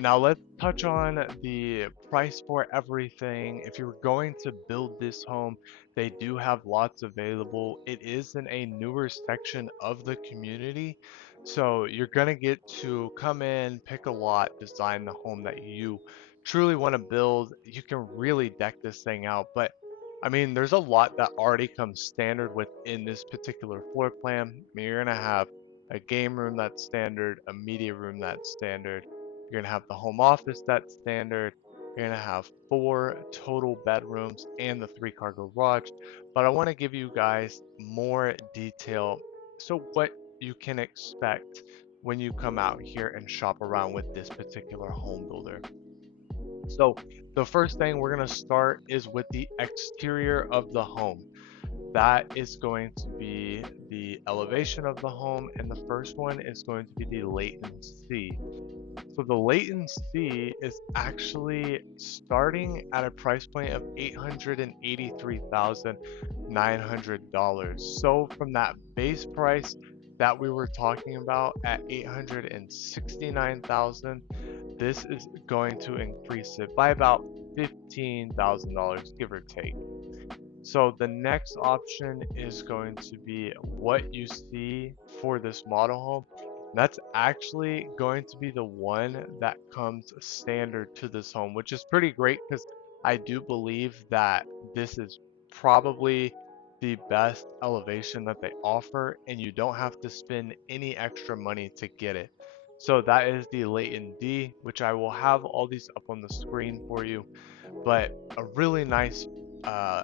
Now let's touch on the price for everything. If you're going to build this home, they do have lots available. It is in a newer section of the community. So you're gonna get to come in, pick a lot, design the home that you truly want to build. You can really deck this thing out. But I mean, there's a lot that already comes standard within this particular floor plan. I mean, you're gonna have a game room that's standard, a media room that's standard. You're gonna have the home office that's standard. You're gonna have 4 total bedrooms and the 3-car garage. But I want to give you guys more detail. So what you can expect when you come out here and shop around with this particular home builder. So the first thing we're gonna start is with the exterior of the home. That is going to be the elevation of the home, and the first one is going to be the latency. So the latency is actually starting at a price point of $883,900. So from that base price that we were talking about at $869,000, this is going to increase it by about $15,000, give or take. So the next option is going to be what you see for this model home. That's actually going to be the one that comes standard to this home, which is pretty great because I do believe that this is probably the best elevation that they offer, and you don't have to spend any extra money to get it. So that is the Layton D, which I will have all these up on the screen for you, but a really nice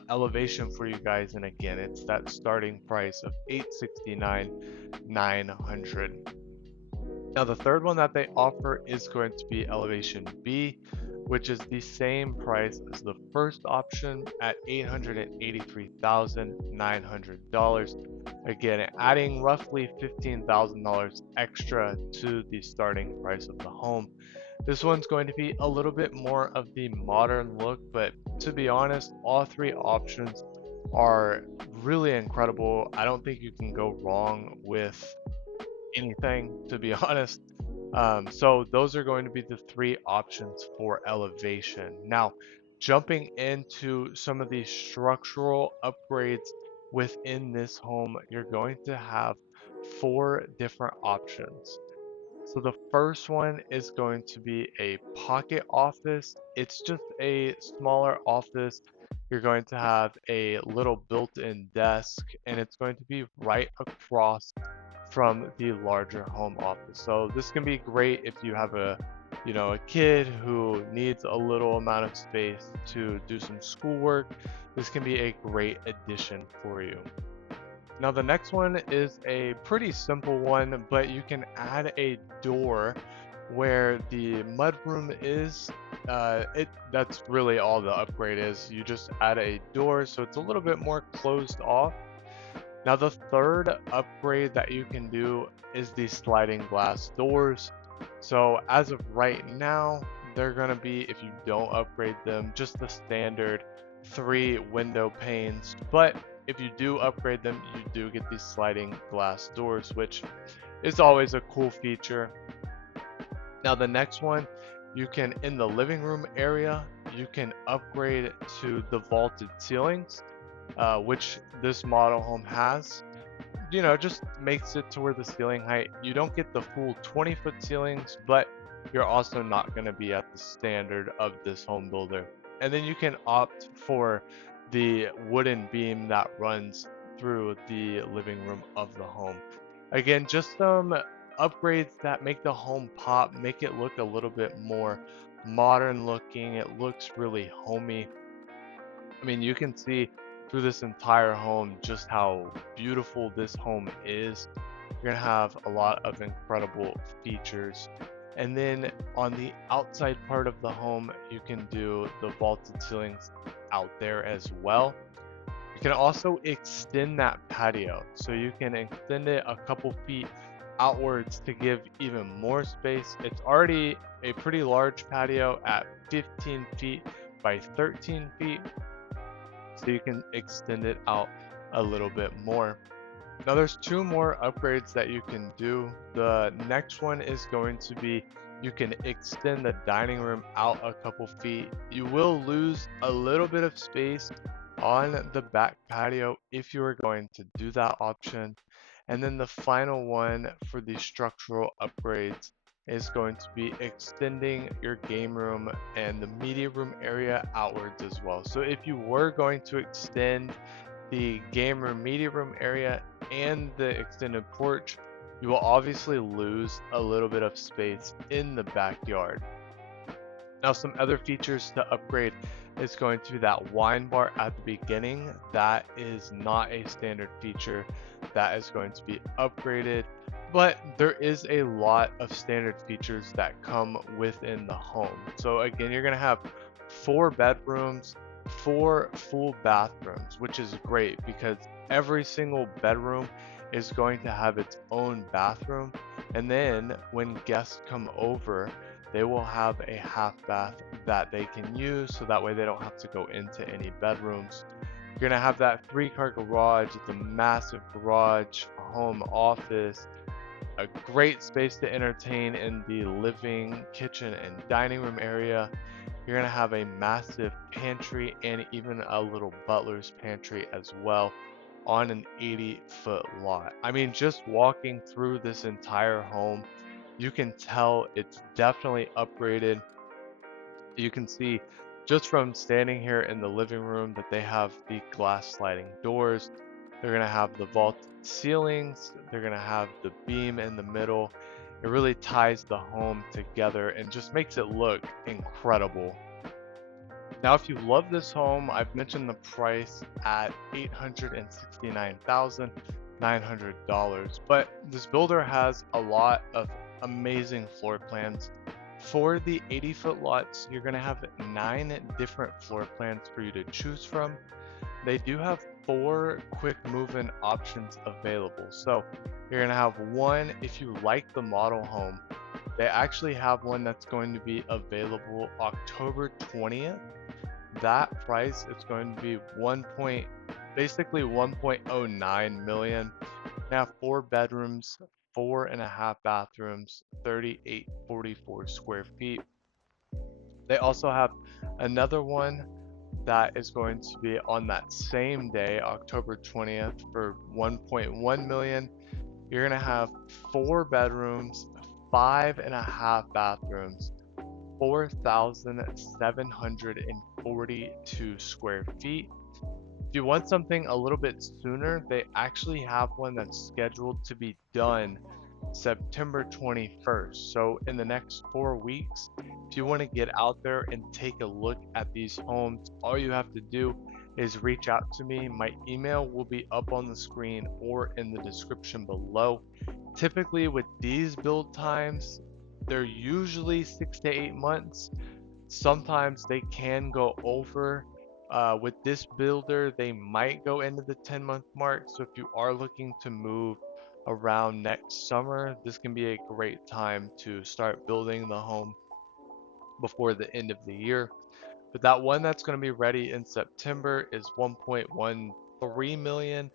elevation for you guys. And again, it's that starting price of $869,900. Now the third one that they offer is going to be elevation B, which is the same price as the first option at $883,900. Again, adding roughly $15,000 extra to the starting price of the home. This one's going to be a little bit more of the modern look, but to be honest, all 3 options are really incredible. I don't think you can go wrong with anything, to be honest. So those are going to be the 3 options for elevation. Now, jumping into some of the structural upgrades within this home, you're going to have 4 different options. So the first one is going to be a pocket office. It's just a smaller office. You're going to have a little built-in desk, and it's going to be right across from the larger home office. So this can be great if you have a kid who needs a little amount of space to do some schoolwork. This can be a great addition for you. Now the next one is a pretty simple one, but you can add a door where the mudroom is, that's really all the upgrade is. You just add a door, so it's a little bit more closed off. Now the third upgrade that you can do is the sliding glass doors. So as of right now, they're gonna be, if you don't upgrade them, just the standard 3 window panes. But if you do upgrade them, you do get these sliding glass doors, which is always a cool feature. Now the next one, you can, in the living room area, you can upgrade to the vaulted ceilings, which this model home has. You know, just makes it to where the ceiling height, you don't get the full 20-foot ceilings, but you're also not going to be at the standard of this home builder. And then you can opt for the wooden beam that runs through the living room of the home. Again, just some upgrades that make the home pop, make it look a little bit more modern looking. It looks really homey. I mean, you can see through this entire home just how beautiful this home is. You're gonna have a lot of incredible features. And then on the outside part of the home, you can do the vaulted ceilings out there as well. You can also extend that patio. So you can extend it a couple feet outwards to give even more space. It's already a pretty large patio at 15 feet by 13 feet. So you can extend it out a little bit more. Now there's 2 more upgrades that you can do. The next one is going to be, you can extend the dining room out a couple feet. You will lose a little bit of space on the back patio if you are going to do that option. And then the final one for the structural upgrades is going to be extending your game room and the media room area outwards as well. So if you were going to extend the game room, media room area, and the extended porch, you will obviously lose a little bit of space in the backyard. Now, some other features to upgrade is going to be that wine bar at the beginning. That is not a standard feature. That is going to be upgraded, but there is a lot of standard features that come within the home. So again, you're gonna have 4 bedrooms, 4 full bathrooms, which is great because every single bedroom is going to have its own bathroom. And then when guests come over, they will have a half bath that they can use, so that way they don't have to go into any bedrooms. You're gonna have that 3-car garage. It's a massive garage, home office, a great space to entertain in the living, kitchen, and dining room area. You're gonna have a massive pantry and even a little butler's pantry as well on an 80-foot lot. I mean, just walking through this entire home, you can tell it's definitely upgraded. You can see just from standing here in the living room that they have the glass sliding doors. They're gonna have the vaulted ceilings. They're gonna have the beam in the middle. It really ties the home together and just makes it look incredible. Now, if you love this home, I've mentioned the price at $869,900, but this builder has a lot of amazing floor plans. For the 80-foot lots, you're going to have 9 different floor plans for you to choose from. They do have 4 quick move-in options available. So you're going to have one, if you like the model home, they actually have one that's going to be available October 20th. That price is going to be basically 1.09 million. Now 4 bedrooms, 4.5 bathrooms, 3844 square feet. They also have another one that is going to be on that same day, October 20th, for 1.1 million. You're gonna have 4 bedrooms, 5.5 bathrooms, 4,742 square feet. If you want something a little bit sooner, they actually have one that's scheduled to be done September 21st. So in the next 4 weeks, if you want to get out there and take a look at these homes, all you have to do is reach out to me. My email will be up on the screen or in the description below. Typically with these build times, they're usually 6 to 8 months. Sometimes they can go over. With this builder, they might go into the 10-month mark. So if you are looking to move around next summer, this can be a great time to start building the home before the end of the year. But that one that's going to be ready in September is 1.13 million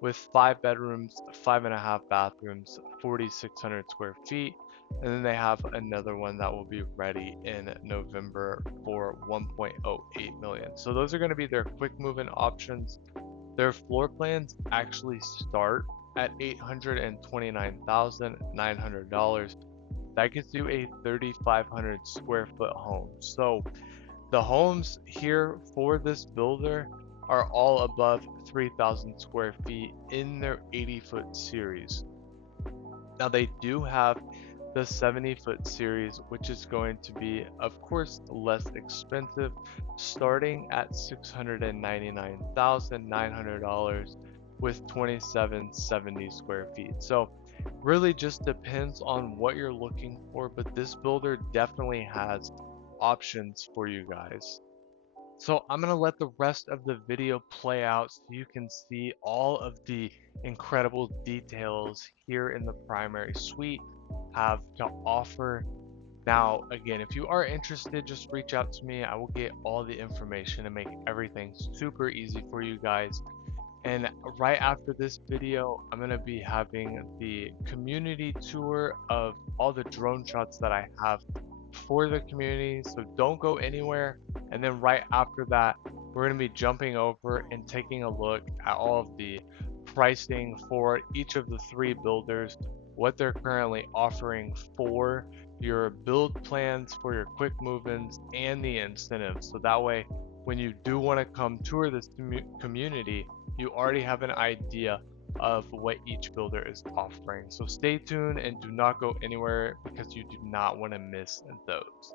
with 5 bedrooms, 5.5 bathrooms, 4,600 square feet. And then they have another one that will be ready in November for 1.08 million. So those are going to be their quick move-in options. Their floor plans actually start at $829,900. That gets you a 3,500 square foot home. So the homes here for this builder are all above 3,000 square feet in their 80-foot series. Now they do have the 70-foot series, which is going to be, of course, less expensive, starting at $699,900 with 2,770 square feet. So really just depends on what you're looking for, but this builder definitely has options for you guys. So I'm going to let the rest of the video play out so you can see all of the incredible details here in the primary suite have to offer. Now, again, if you are interested, just reach out to me. I will get all the information and make everything super easy for you guys. And right after this video, I'm going to be having the community tour of all the drone shots that I have for the community. So don't go anywhere. And then right after that, we're going to be jumping over and taking a look at all of the pricing for each of the 3 builders, what they're currently offering for your build plans, for your quick move-ins, and the incentives. So that way, when you do want to come tour this community, you already have an idea of what each builder is offering. So stay tuned and do not go anywhere because you do not want to miss those.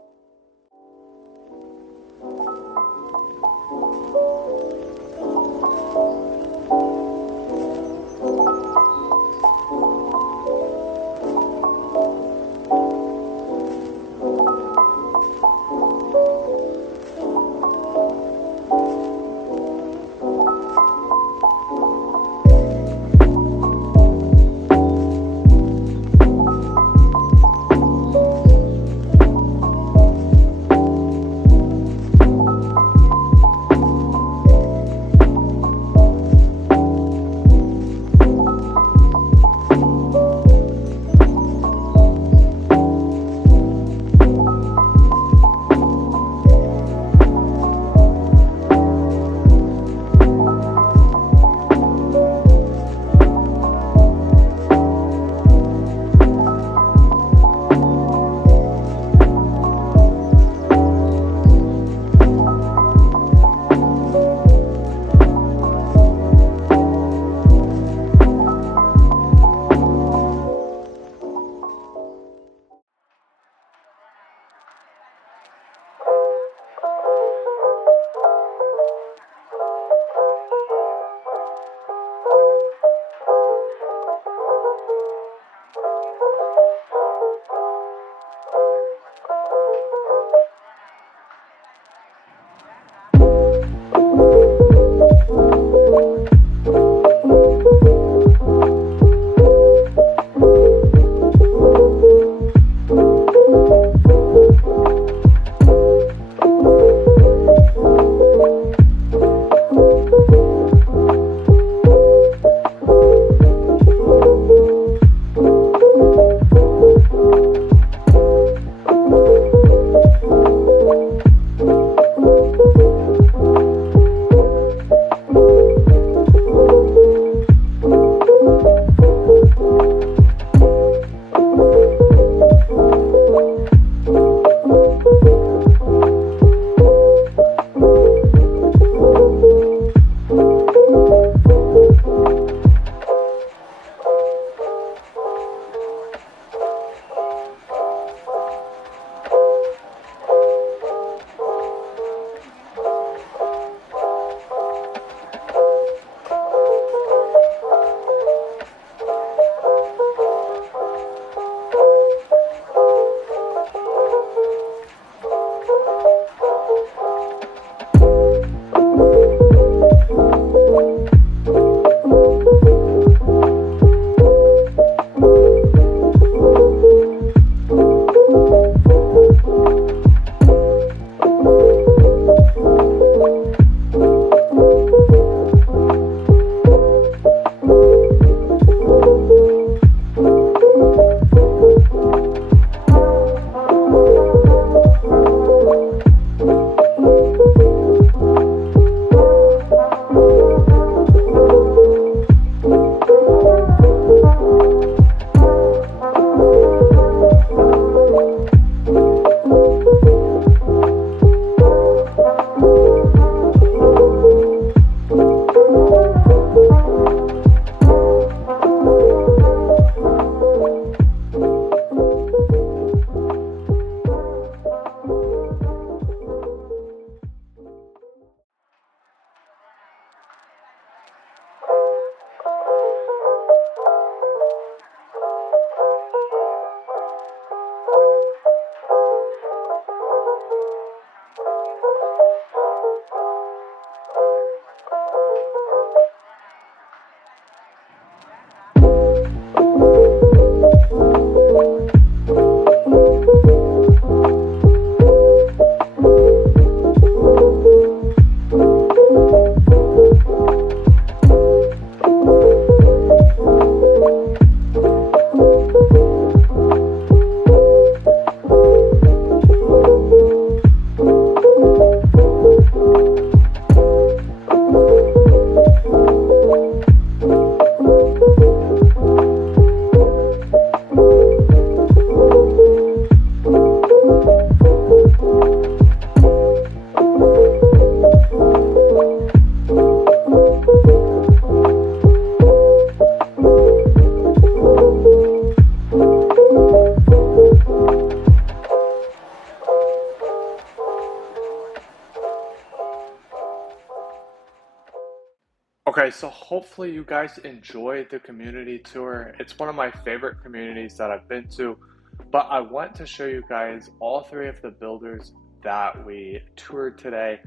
Okay, so hopefully you guys enjoyed the community tour. It's one of my favorite communities that I've been to, but I want to show you guys all three of the builders that we toured today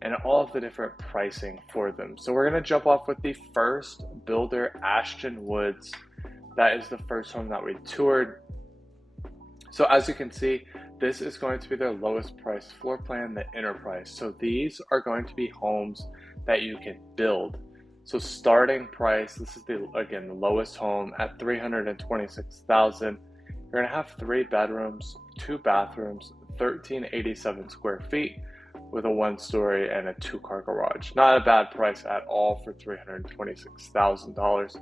and all of the different pricing for them. So we're gonna jump off with the first builder, Ashton Woods. That is the first home that we toured. So as you can see, this is going to be their lowest price floor plan, the Enterprise. So these are going to be homes that you can build. So starting price, this is the lowest home at $326,000. You're gonna have 3 bedrooms, 2 bathrooms, 1387 square feet with a 1-story and a 2-car garage. Not a bad price at all for $326,000.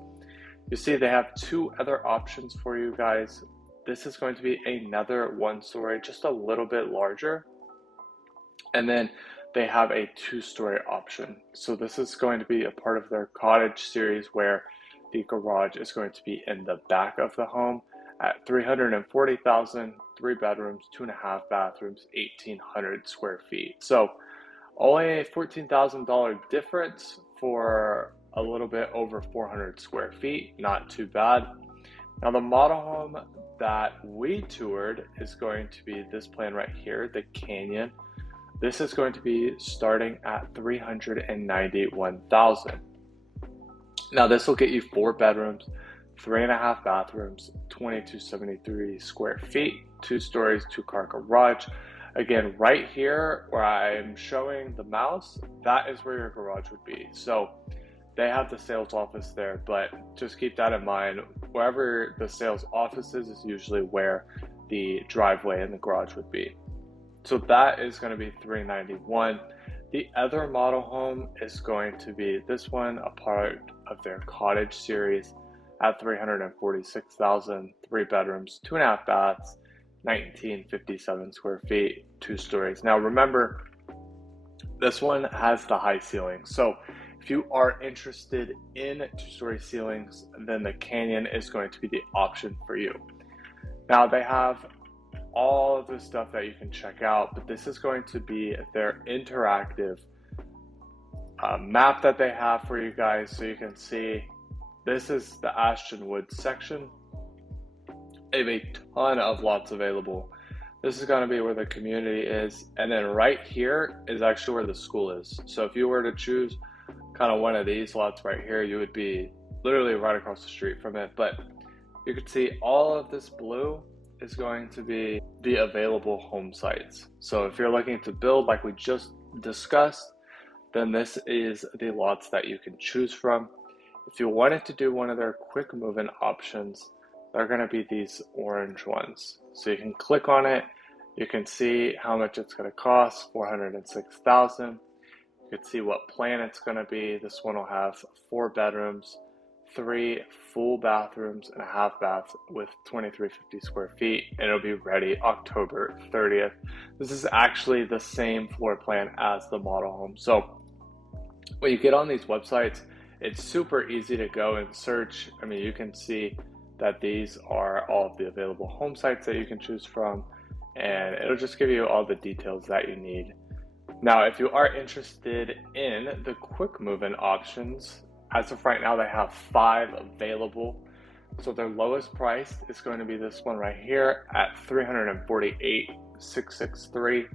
You see they have 2 other options for you guys. This is going to be another 1-story, just a little bit larger. And then they have a 2-story option. So this is going to be a part of their cottage series where the garage is going to be in the back of the home at $340,000, 3 bedrooms, 2.5 bathrooms, 1,800 square feet. So only a $14,000 difference for a little bit over 400 square feet. Not too bad. Now the model home that we toured is going to be this plan right here, the Canyon. This is going to be starting at $391,000. Now this will get you 4 bedrooms, 3.5 bathrooms, 2,273 square feet, 2 stories, 2-car garage. Again, right here where I'm showing the mouse, that is where your garage would be. So they have the sales office there, but just keep that in mind. Wherever the sales office is usually where the driveway and the garage would be. So that is going to be $391,000. The other model home is going to be this one, a part of their cottage series at $346,000, 3 bedrooms, 2.5 baths, 1,957 square feet, 2 stories. Now remember, this one has the high ceiling. So if you are interested in 2-story ceilings, then the Canyon is going to be the option for you. Now they have all of the stuff that you can check out, but this is going to be their interactive map that they have for you guys. So you can see this is the Ashton Woods section. They have a ton of lots available. This is going to be where the community is, and then right here is actually where the school is. So if you were to choose kind of one of these lots right here, you would be literally right across the street from it. But you can see all of this blue is going to be the available home sites. So if you're looking to build like we just discussed, then this is the lots that you can choose from. If you wanted to do one of their quick move-in options, they're going to be these orange ones. So you can click on it, you can see how much it's going to cost, $406,000. You can see what plan it's going to be. This one will have 4 bedrooms, 3 full bathrooms and a half bath with 2,350 square feet, and it'll be ready October 30th. This is actually the same floor plan as the model home. So when you get on these websites, it's super easy to go and search. I mean, you can see that these are all of the available home sites that you can choose from, and it'll just give you all the details that you need. Now, if you are interested in the quick move-in options, as of right now, they have 5 available. So their lowest price is going to be this one right here at $348,663.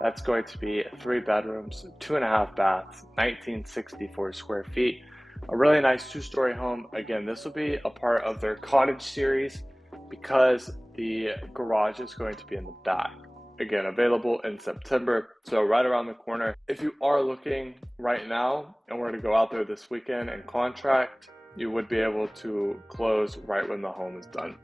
That's going to be 3 bedrooms, 2.5 baths, 1,964 square feet. A really nice 2-story home. Again, this will be a part of their cottage series because the garage is going to be in the back. Again, available in September, so right around the corner. If you are looking right now and were to go out there this weekend and contract, you would be able to close right when the home is done.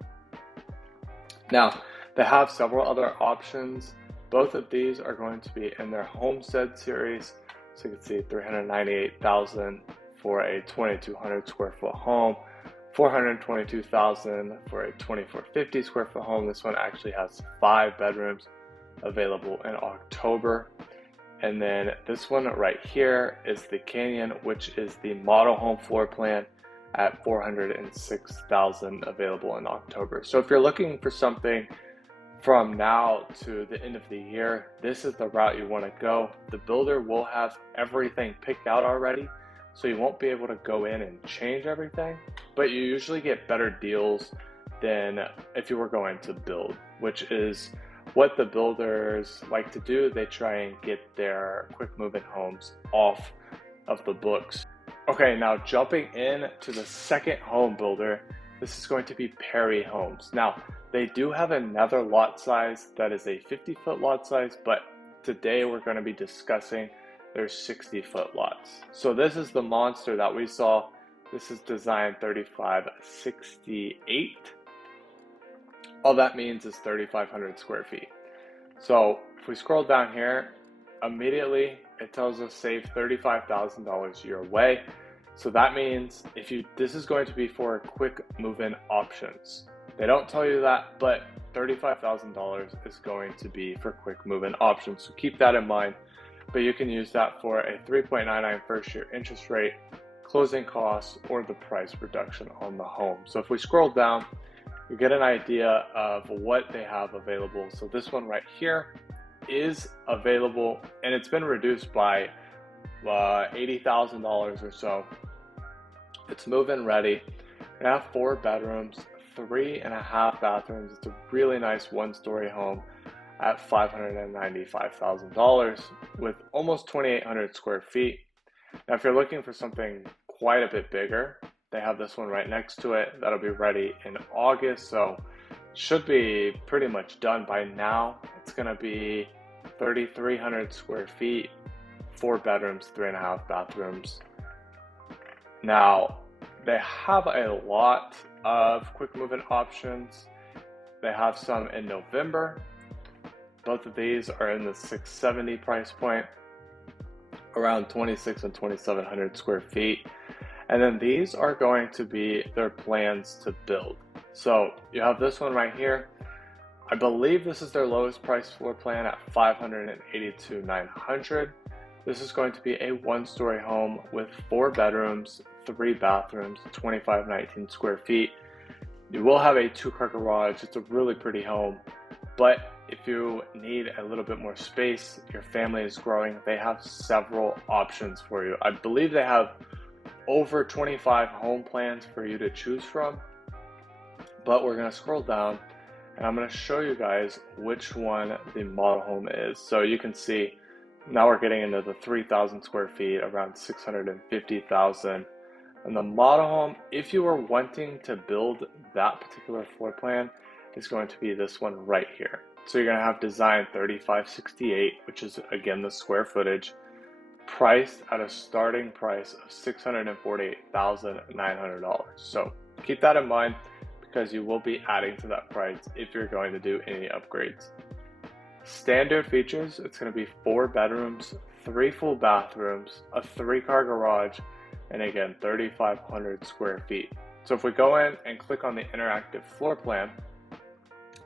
Now, they have several other options. Both of these are going to be in their homestead series. So you can see $398,000 for a 2,200 square foot home, $422,000 for a 2,450 square foot home. This one actually has 5 bedrooms, available in October. And then this one right here is the Canyon, which is the model home floor plan at $406,000, available in October. So if you're looking for something from now to the end of the year, this is the route you want to go. The builder will have everything picked out already, so you won't be able to go in and change everything, but you usually get better deals than if you were going to build, which is what the builders like to do. They try and get their quick move-in homes off of the books. Okay, now jumping in to the second home builder, this is going to be Perry Homes. Now, they do have another lot size that is a 50-foot lot size, but today we're going to be discussing their 60-foot lots. So this is the monster that we saw. This is design 3568. All that means is 3,500 square feet. So if we scroll down here, immediately it tells us save $35,000 your way. So that means this is going to be for quick move-in options. They don't tell you that, but $35,000 is going to be for quick move-in options. So keep that in mind. But you can use that for a 3.99 first year interest rate, closing costs, or the price reduction on the home. So if we scroll down, you get an idea of what they have available. So this one right here is available, and it's been reduced by $80,000 or so. It's move-in ready. They have 4 bedrooms, 3.5 bathrooms. It's a really nice one-story home at $595,000 with almost 2,800 square feet. Now, if you're looking for something quite a bit bigger, they have this one right next to it that'll be ready in August, so should be pretty much done by now. It's gonna be 3,300 square feet, 4 bedrooms, 3.5 bathrooms. Now, they have a lot of quick move-in options. They have some in November. Both of these are in the 670 price point, around 2,600 and 2,700 square feet. And then these are going to be their plans to build. So you have this one right here. I believe this is their lowest price floor plan at $582,900. This is going to be a one-story home with 4 bedrooms, 3 bathrooms, 2,519 square feet. You will have a 2-car garage. It's a really pretty home, but if you need a little bit more space, your family is growing, they have several options for you. I believe they have over 25 home plans for you to choose from, but we're going to scroll down and I'm going to show you guys which one the model home is. So you can see now we're getting into the 3,000 square feet, around 650,000. And the model home, if you are wanting to build that particular floor plan, is going to be this one right here. So you're going to have design 3568, which is again the square footage, priced at a starting price of $648,900. So keep that in mind because you will be adding to that price if you're going to do any upgrades. Standard features, it's going to be 4 bedrooms, 3 full bathrooms, a 3-car garage, and again 3,500 square feet. So if we go in and click on the interactive floor plan,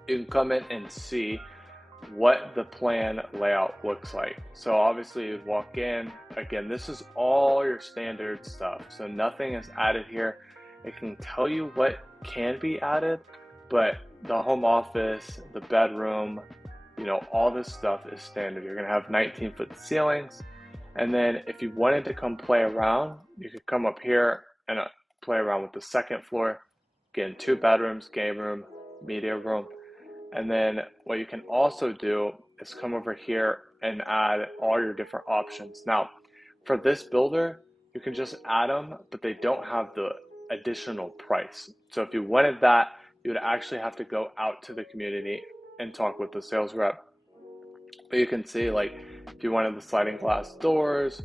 you can come in and see what the plan layout looks like. So obviously you'd walk in, again this is all your standard stuff, so nothing is added here. It can tell you what can be added, but the home office, the bedroom, you know, all this stuff is standard. You're gonna have 19-foot ceilings, and then if you wanted to come play around, you could come up here and play around with the second floor. Again, 2 bedrooms, game room, media room. And then what you can also do is come over here and add all your different options. Now, for this builder, you can just add them, but they don't have the additional price. So if you wanted that, you would actually have to go out to the community and talk with the sales rep. But you can see, like, if you wanted the sliding glass doors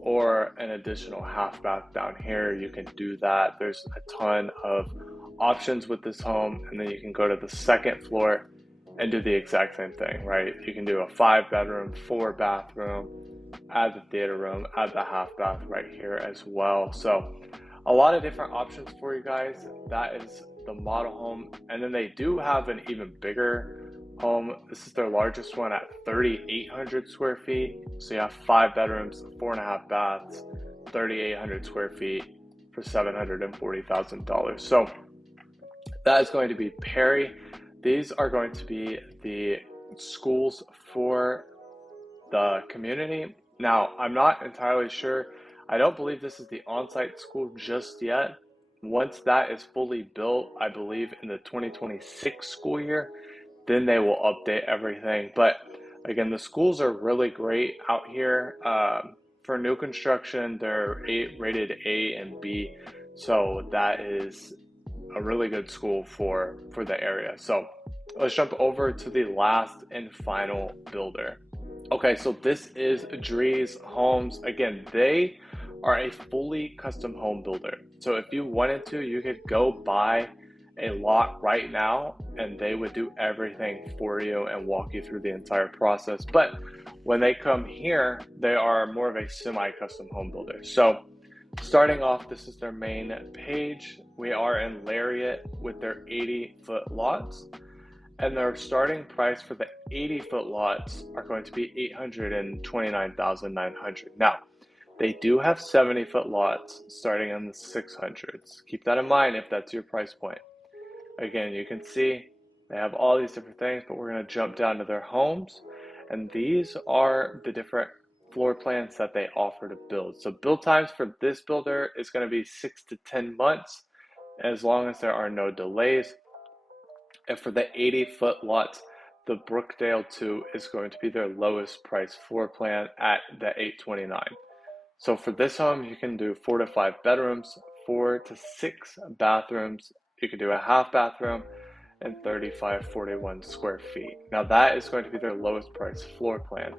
or an additional half bath down here, you can do that. There's a ton of options with this home, and then you can go to the second floor and do the exact same thing, right? You can do a 5-bedroom, 4-bathroom, add the theater room, add the half bath right here as well. So a lot of different options for you guys. That is the model home. And then they do have an even bigger home. This is their largest one at 3,800 square feet. So you have 5 bedrooms, 4.5 baths, 3,800 square feet for $740,000. So that is going to be Perry. These are going to be the schools for the community. Now, I'm not entirely sure. I don't believe this is the on-site school just yet. Once that is fully built, I believe in the 2026 school year, then they will update everything. But again, the schools are really great out here. For new construction, they're rated A and B, so that is a really good school for the area. So let's jump over to the last and final builder. Okay, so this is Drees Homes. Again, they are a fully custom home builder. So if you wanted to, you could go buy a lot right now and they would do everything for you and walk you through the entire process. But when they come here, they are more of a semi-custom home builder. So starting off, this is their main page. We are in Lariat with their 80-foot lots. And their starting price for the 80-foot lots are going to be $829,900. Now, they do have 70-foot lots starting in the 600s. Keep that in mind if that's your price point. Again, you can see they have all these different things, but we're going to jump down to their homes. And these are the different floor plans that they offer to build. So build times for this builder is going to be 6 to 10 months, as long as there are no delays. And for the 80-foot lots, the Brookdale 2 is going to be their lowest price floor plan at the $829,000. So for this home, you can do 4 to 5 bedrooms, 4 to 6 bathrooms. You can do a half bathroom and 3541 square feet. Now that is going to be their lowest price floor plan.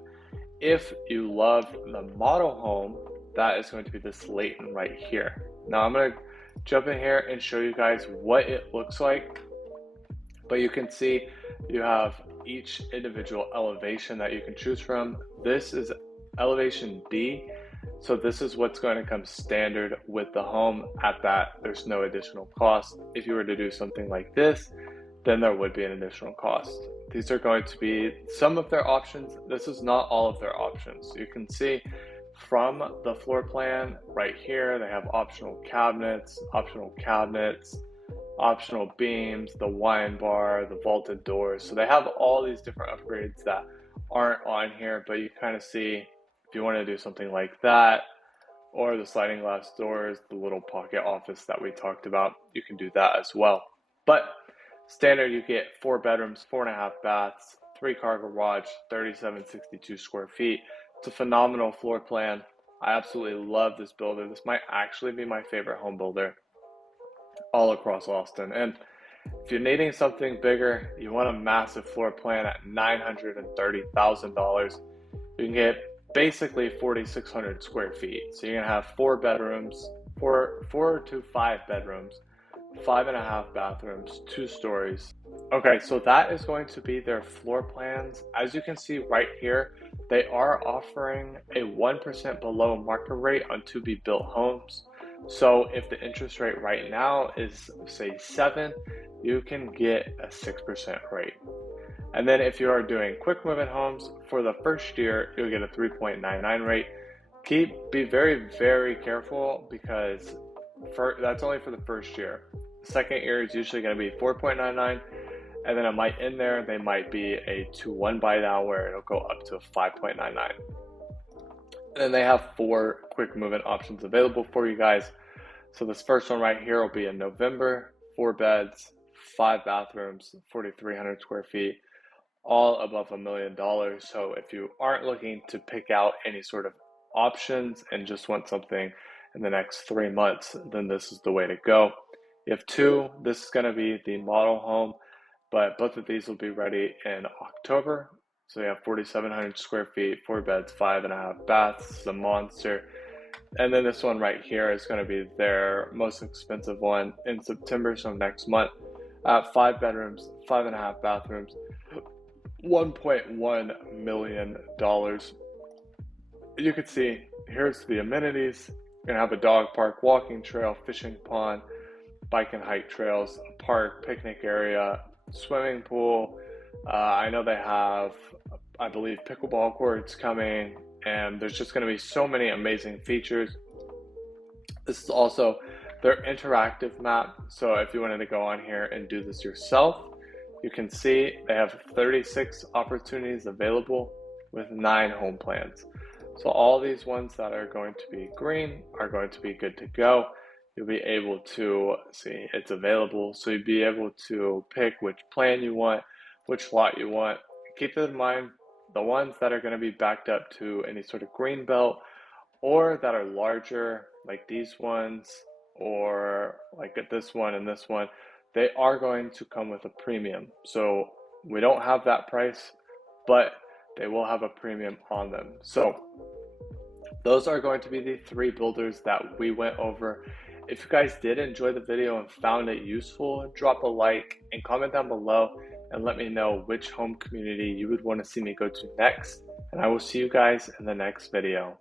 If you love the model home, that is going to be this Layton right here. Now I'm going to jump in here and show you guys what it looks like. But you can see you have each individual elevation that you can choose from. This is elevation B. So this is what's going to come standard with the home. At that, there's no additional cost. If you were to do something like this, then there would be an additional cost. These are going to be some of their options. This is not all of their options. You can see from the floor plan right here, they have optional cabinets, optional beams, the wine bar, the vaulted doors. So they have all these different upgrades that aren't on here, but you kind of see if you want to do something like that, or the sliding glass doors, the little pocket office that we talked about, you can do that as well. But standard, you get 4 bedrooms, 4.5 baths, 3-car garage, 3762 square feet. It's a phenomenal floor plan. I absolutely love this builder. This might actually be my favorite home builder all across Austin. And if you're needing something bigger, you want a massive floor plan at $930,000, you can get basically 4,600 square feet. So you're gonna have 4 bedrooms, 4 to 5 bedrooms, 5.5 bathrooms, 2 stories. Okay, so that is going to be their floor plans. As you can see right here, they are offering a 1% below market rate on to-be-built homes. So if the interest rate right now is say 7, you can get a 6% rate. And then if you are doing quick move-in homes, for the first year, you'll get a 3.99 rate. Be very, very careful because that's only for the first year. The second year is usually going to be 4.99, and then it might end there. They might be a 2-1 buy down where it'll go up to a 5.99. And then they have 4 quick move-in options available for you guys. So this first one right here will be in November, 4 beds, 5 bathrooms, 4,300 square feet, all above $1 million. So if you aren't looking to pick out any sort of options and just want something in the next 3 months, then this is the way to go. You have 2, this is going to be the model home, but both of these will be ready in October. So you have 4,700 square feet, 4 beds, 5.5 baths. It's a monster. And then this one right here is going to be their most expensive one in September, so next month. 5 bedrooms, 5.5 bathrooms, $1.1 million. You can see here's the amenities. You're going to have a dog park, walking trail, fishing pond, bike and hike trails, a park, picnic area, swimming pool. I know they have, I believe, pickleball courts coming, and there's just going to be so many amazing features. This is also their interactive map. So if you wanted to go on here and do this yourself, you can see they have 36 opportunities available with 9 home plans. So all these ones that are going to be green are going to be good to go. You'll be able to see it's available. So you'll be able to pick which plan you want, which lot you want. Keep in mind, the ones that are going to be backed up to any sort of green belt or that are larger, like these ones, or like this one and this one, they are going to come with a premium. So we don't have that price, but they will have a premium on them. So those are going to be the three builders that we went over. If you guys did enjoy the video and found it useful, drop a like and comment down below and let me know which home community you would want to see me go to next. And I will see you guys in the next video.